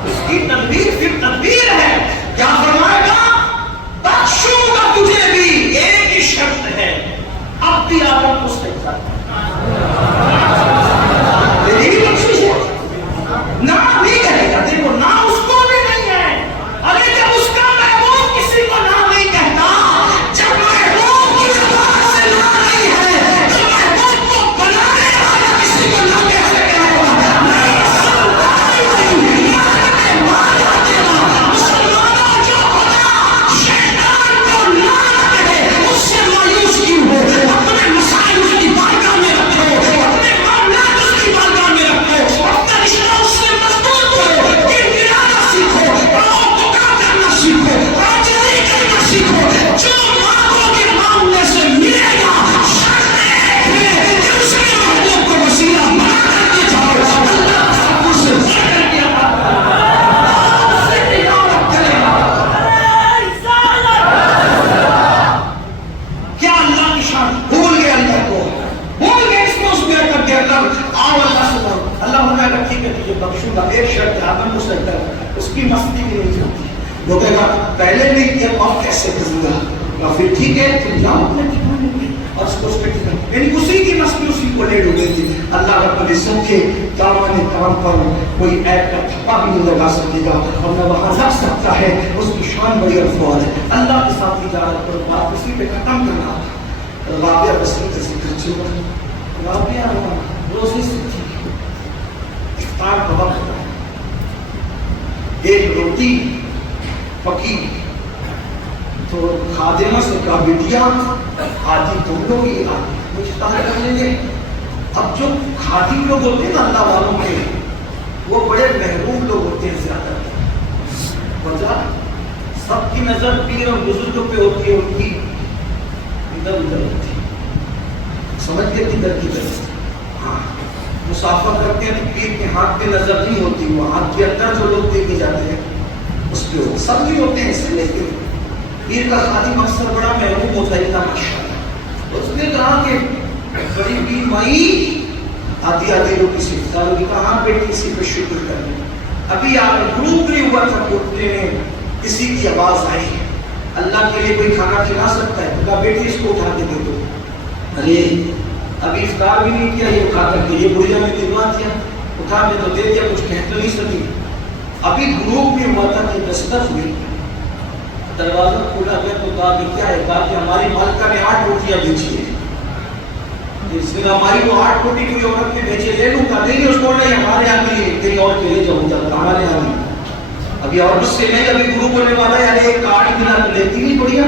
اس کی تدبیر پھر تدبیر ہے. کیا فرمائے گا؟ بخشوں گا تجھے بھی, ایک ہی شرط ہے, اب بھی آدم کو سجدہ نہ نہیں کرے گا. دیکھو نہ اس کو بھی نہیں ہے. ارے جب اس کا محبوب کسی کو نہ نہیں کہتا, جب محبوب کی زبان سے نہ نہیں ہے, تو محبوب کو بنانے والا کسی کو نہ کیسے کہے گا؟ مسلمانوں جو خدا شیطان کو نہ کہے اس سے مایوس کیوں ہو؟ اپنے مسائل اس کی بارگاہ میں رکھو, اپنے معاملات اس کی بارگاہ میں رکھو, اپنا رشتہ اس سے مضبوط کرو. گڑگڑانا سیکھو, پاؤں کو کام کرنا سیکھو, آجزی کرنا سیکھو. جو مانگو گے مانگنے سے ملے گا. شرط ایک ہے کہ اس کے محبوب کو وسیلہ بنا کر کے جاؤ. اللہ سب کچھ سے بڑھ کر کے عطا کرے گا, اس سے تجارت کرے گا. کیا اللہ کی شان بھول گئے؟ اللہ کو بھول گئے, اس کو اس میں کر کے اللہ آؤ اللہ سے بولو. اللہ نے کہا ٹھیک ہے تجھے بخشوں گا. ایک شرط ہے آدم کو سجدہ کر. اس کی مستی بھی نہیں چلتی. وہ کہے گا پہلے نہیں کیا اب کیسے کروں گا؟ اور پھر ٹھیک ہے تم جاؤ اپنے ٹھکانے پہ, اور اس کو اس پہ ٹھکانا. یعنی اسی کی مستی اسی کو لے ڈوبے گی. اللہ رب العزت کے دامن کرم پر کوئی عیب کا تھپا بھی نہیں لگا سکے گا, اور نہ وہاں رکھ سکتا ہے. اس کی شان بڑی افضل ہے. اللہ کے ساتھ تجارت کرو. بات اسی پہ ختم کرنا. رابعہ بصری کا ذکر چھوڑا. رابعہ روزے سے تھی, افطار کا وقت تھا, ایک روٹی پکی تو خادمہ سے کہا بیٹیا آدھی تم لوگ ہی آدھی مجھ افطار کر لیں گے. اب جو خادم لوگ ہوتے ہیں نا اللہ والوں کے, وہ بڑے محروم لوگ ہوتے ہیں. زیادہ وجہ سب کی نظر پیر اور بزرگوں پہ ہوتی ہے, ان کی ادھر ادھر ہوتی ہے. سمجھ کے کدھر کدھر. ہاں مسافر کرتے ہیں تو پیر کے ہاتھ پہ نظر نہیں ہوتی, وہ ہاتھ کے اندر جو لوگ دے کے جاتے ہیں اس پہ سب نہیں ہوتے ہیں. اس لیے پیر کا خادم اکثر بڑا محروم ہوتا ہے. ماشاءاللہ اس نے کہا کہ بڑی پیر مائی آدھی آدھی لوگ کسی افطار کی کہا ہاں بیٹی اسی پہ شکر کر لیں. ابھی آپ گروپ نہیں ہوا تھا, اٹھنے میں کسی کی آواز آئی اللہ کے لیے کوئی کھانا کھلا سکتا ہے؟ کہا بیٹی اس کو اٹھا کے دے دو. ارے ابھی افطار بھی نہیں کیا, یہ اٹھا کر کے یہ بڑھیا میں دلوا دیا, اٹھا کے تو دے دیا, کچھ کہہ تو نہیں سکی. ابھی گروپ میں ہوا تھا کہ دستک ہوئی, دروازہ کھولا گیا تو کہا کہ کیا ہے؟ کہا کہ ہماری مالکہ نے 8 روٹیاں بیچی ہے, اس نے ہماری وہ 8 روٹی کوئی عورت نے بیچے لے لوں. کہا نہیں, اس کو نہیں, ہمارے یہاں کے لیے کہیں اور کے لے جاؤں جب ہمارے یہاں نہیں. ابھی اور اس سے نہیں, ابھی گروپ ہونے والا ہے, ایک کارڈ ملا تو لیتی نہیں بڑھیا.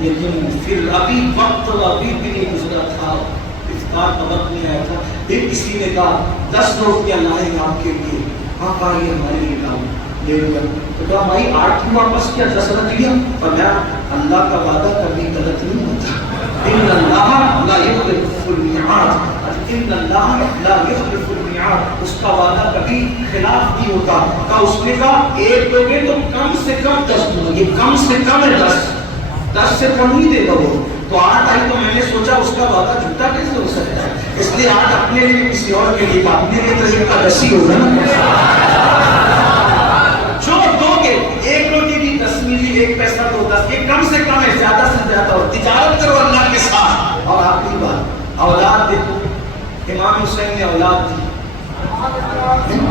لیکن پھر ابھی وقت ابھی بھی نہیں گزرا تھا, افطار کا وقت نہیں آیا تھا. پھر کسی نے کہا 10 روٹیاں لائیں گے آپ کے لیے. ہاں کہا یہ ہمارے لیے لاؤ, لے لیا. تو کہا بھائی 8 کیوں واپس کیا, 10 رکھ لیا. اور میں اللہ کا وعدہ کبھی غلط نہیں ہوتا. ان اللہ لا یخلف المیعاد, ان اللہ لا یخلف المیعاد, اس کا وعدہ کبھی خلاف نہیں ہوتا. کہا اس نے کہا ایک دو گے تو کم سے کم 10 دوں گا. یہ کم سے کم ہے 10 سے کم نہیں دے گا وہ. تو 8 آئی تو میں نے سوچا اس کا وعدہ جھوٹا کیسے ہو سکتا ہے, اس لیے 8 اپنے لیے کسی اور کے لیے, اپنے لیے تو ایک کا 10 ہی ہوگا نا. جو دو گے, ایک روٹی بھی 10 ملی, 1 پیسہ تو 10, یہ کم سے کم ہے, زیادہ سے زیادہ. اور تجارت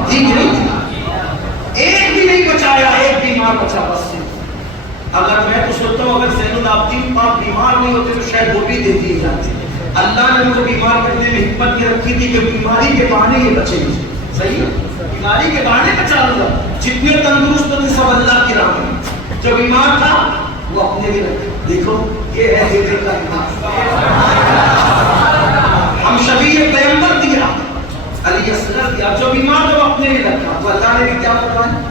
تھی کہ نہیں تھی؟ ایک بھی نہیں بچایا، ایک بیمار بچا بس۔ اگر میں تو سوچتا ہوں اگر زین العابدین پاک بیمار نہیں ہوتے تو شاید وہ بھی دے دیے جاتے۔ اللہ نے مجھے بیمار کرنے میں حکمت یہ رکھی تھی کہ بیماری کے بہانے یہ بچے گی، صحیح ہے، بیماری کے بہانے بچا لوں گا۔ جتنے تندرست تھے سب اللہ کی راہ میں، جو بیمار تھا وہ اپنے بھی رکھے۔ دیکھو یہ ہے ہدایت کا انعام۔ ہم شبیہ پیغمبر دیا، علی اصغر دیا، جو بیمار تو اپنے بھی رکھا۔ تو اللہ نے بھی کیا فرمایا،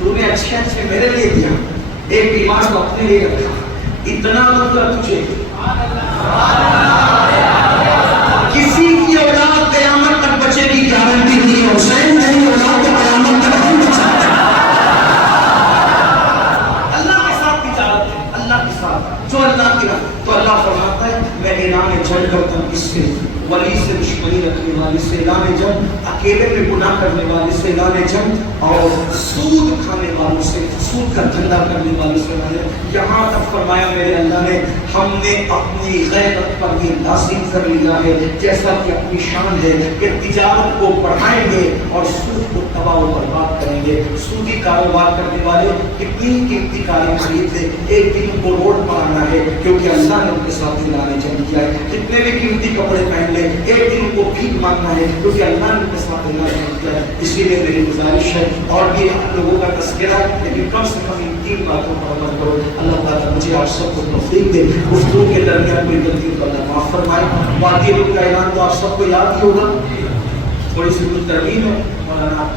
تو نے اچھے اچھے میرے لیے دیا، ایک بیمار کو اپنے لیے رکھا۔ اتنا مطلب تجھے کسی کی اولاد قیامت تک بچے کی گارنٹی نہیں ہے۔ حسین میری اولاد کو قیامت تک نہیں بچا۔ اللہ کے ساتھ تجارت ہے، اللہ کے ساتھ جو اللہ کی راہ۔ تو اللہ فرماتا ہے میں اعلان جنگ کرتا ہوں اس سے، ولی سے دشمنی رکھنے والے سے اعلان جنگ، اکیلے میں گناہ کرنے والے سے اعلان جنگ، اور سود کھانے والوں سے، سود کا دھندا کرنے والوں سے اعلان جنگ۔ یہاں تک فرمایا میرے اللہ نے ہم نے اپنی غیرت پر یہ لازم کر لیا ہے، جیسا کہ اپنی شان ہے کہ تجارت کو بڑھائیں گے اور سود کو تباہ و برباد کریں گے۔ سودی کاروبار کرنے والے کتنی قیمتی کاریں خریدتے، ایک دن کو روڈ پر آنا ہے کیونکہ اللہ نے ان کے ساتھ اعلان جنگ کیا ہے۔ کتنے بھی قیمتی کپڑے پہن لے، ایک دن کو بھیک مانگنا ہے کیونکہ اللہ نے ان کے ساتھ اعلان جنگ کیا ہے۔ اسی لیے میری گزارش ہے، اور بھی آپ لوگوں کا تذکرہ ہے لیکن کم سے کم ان تین باتوں پر عمل کرو۔ اللہ تعالیٰ مجھے آپ سب کو توفیق دے، گفتگو کے درمیان کوئی غلطی کو اللہ معاف فرمائے۔ وادی رخ کا اعلان تو آپ سب کو یاد ہی ہوگا، تھوڑی سی ترمیم ہے، مولانا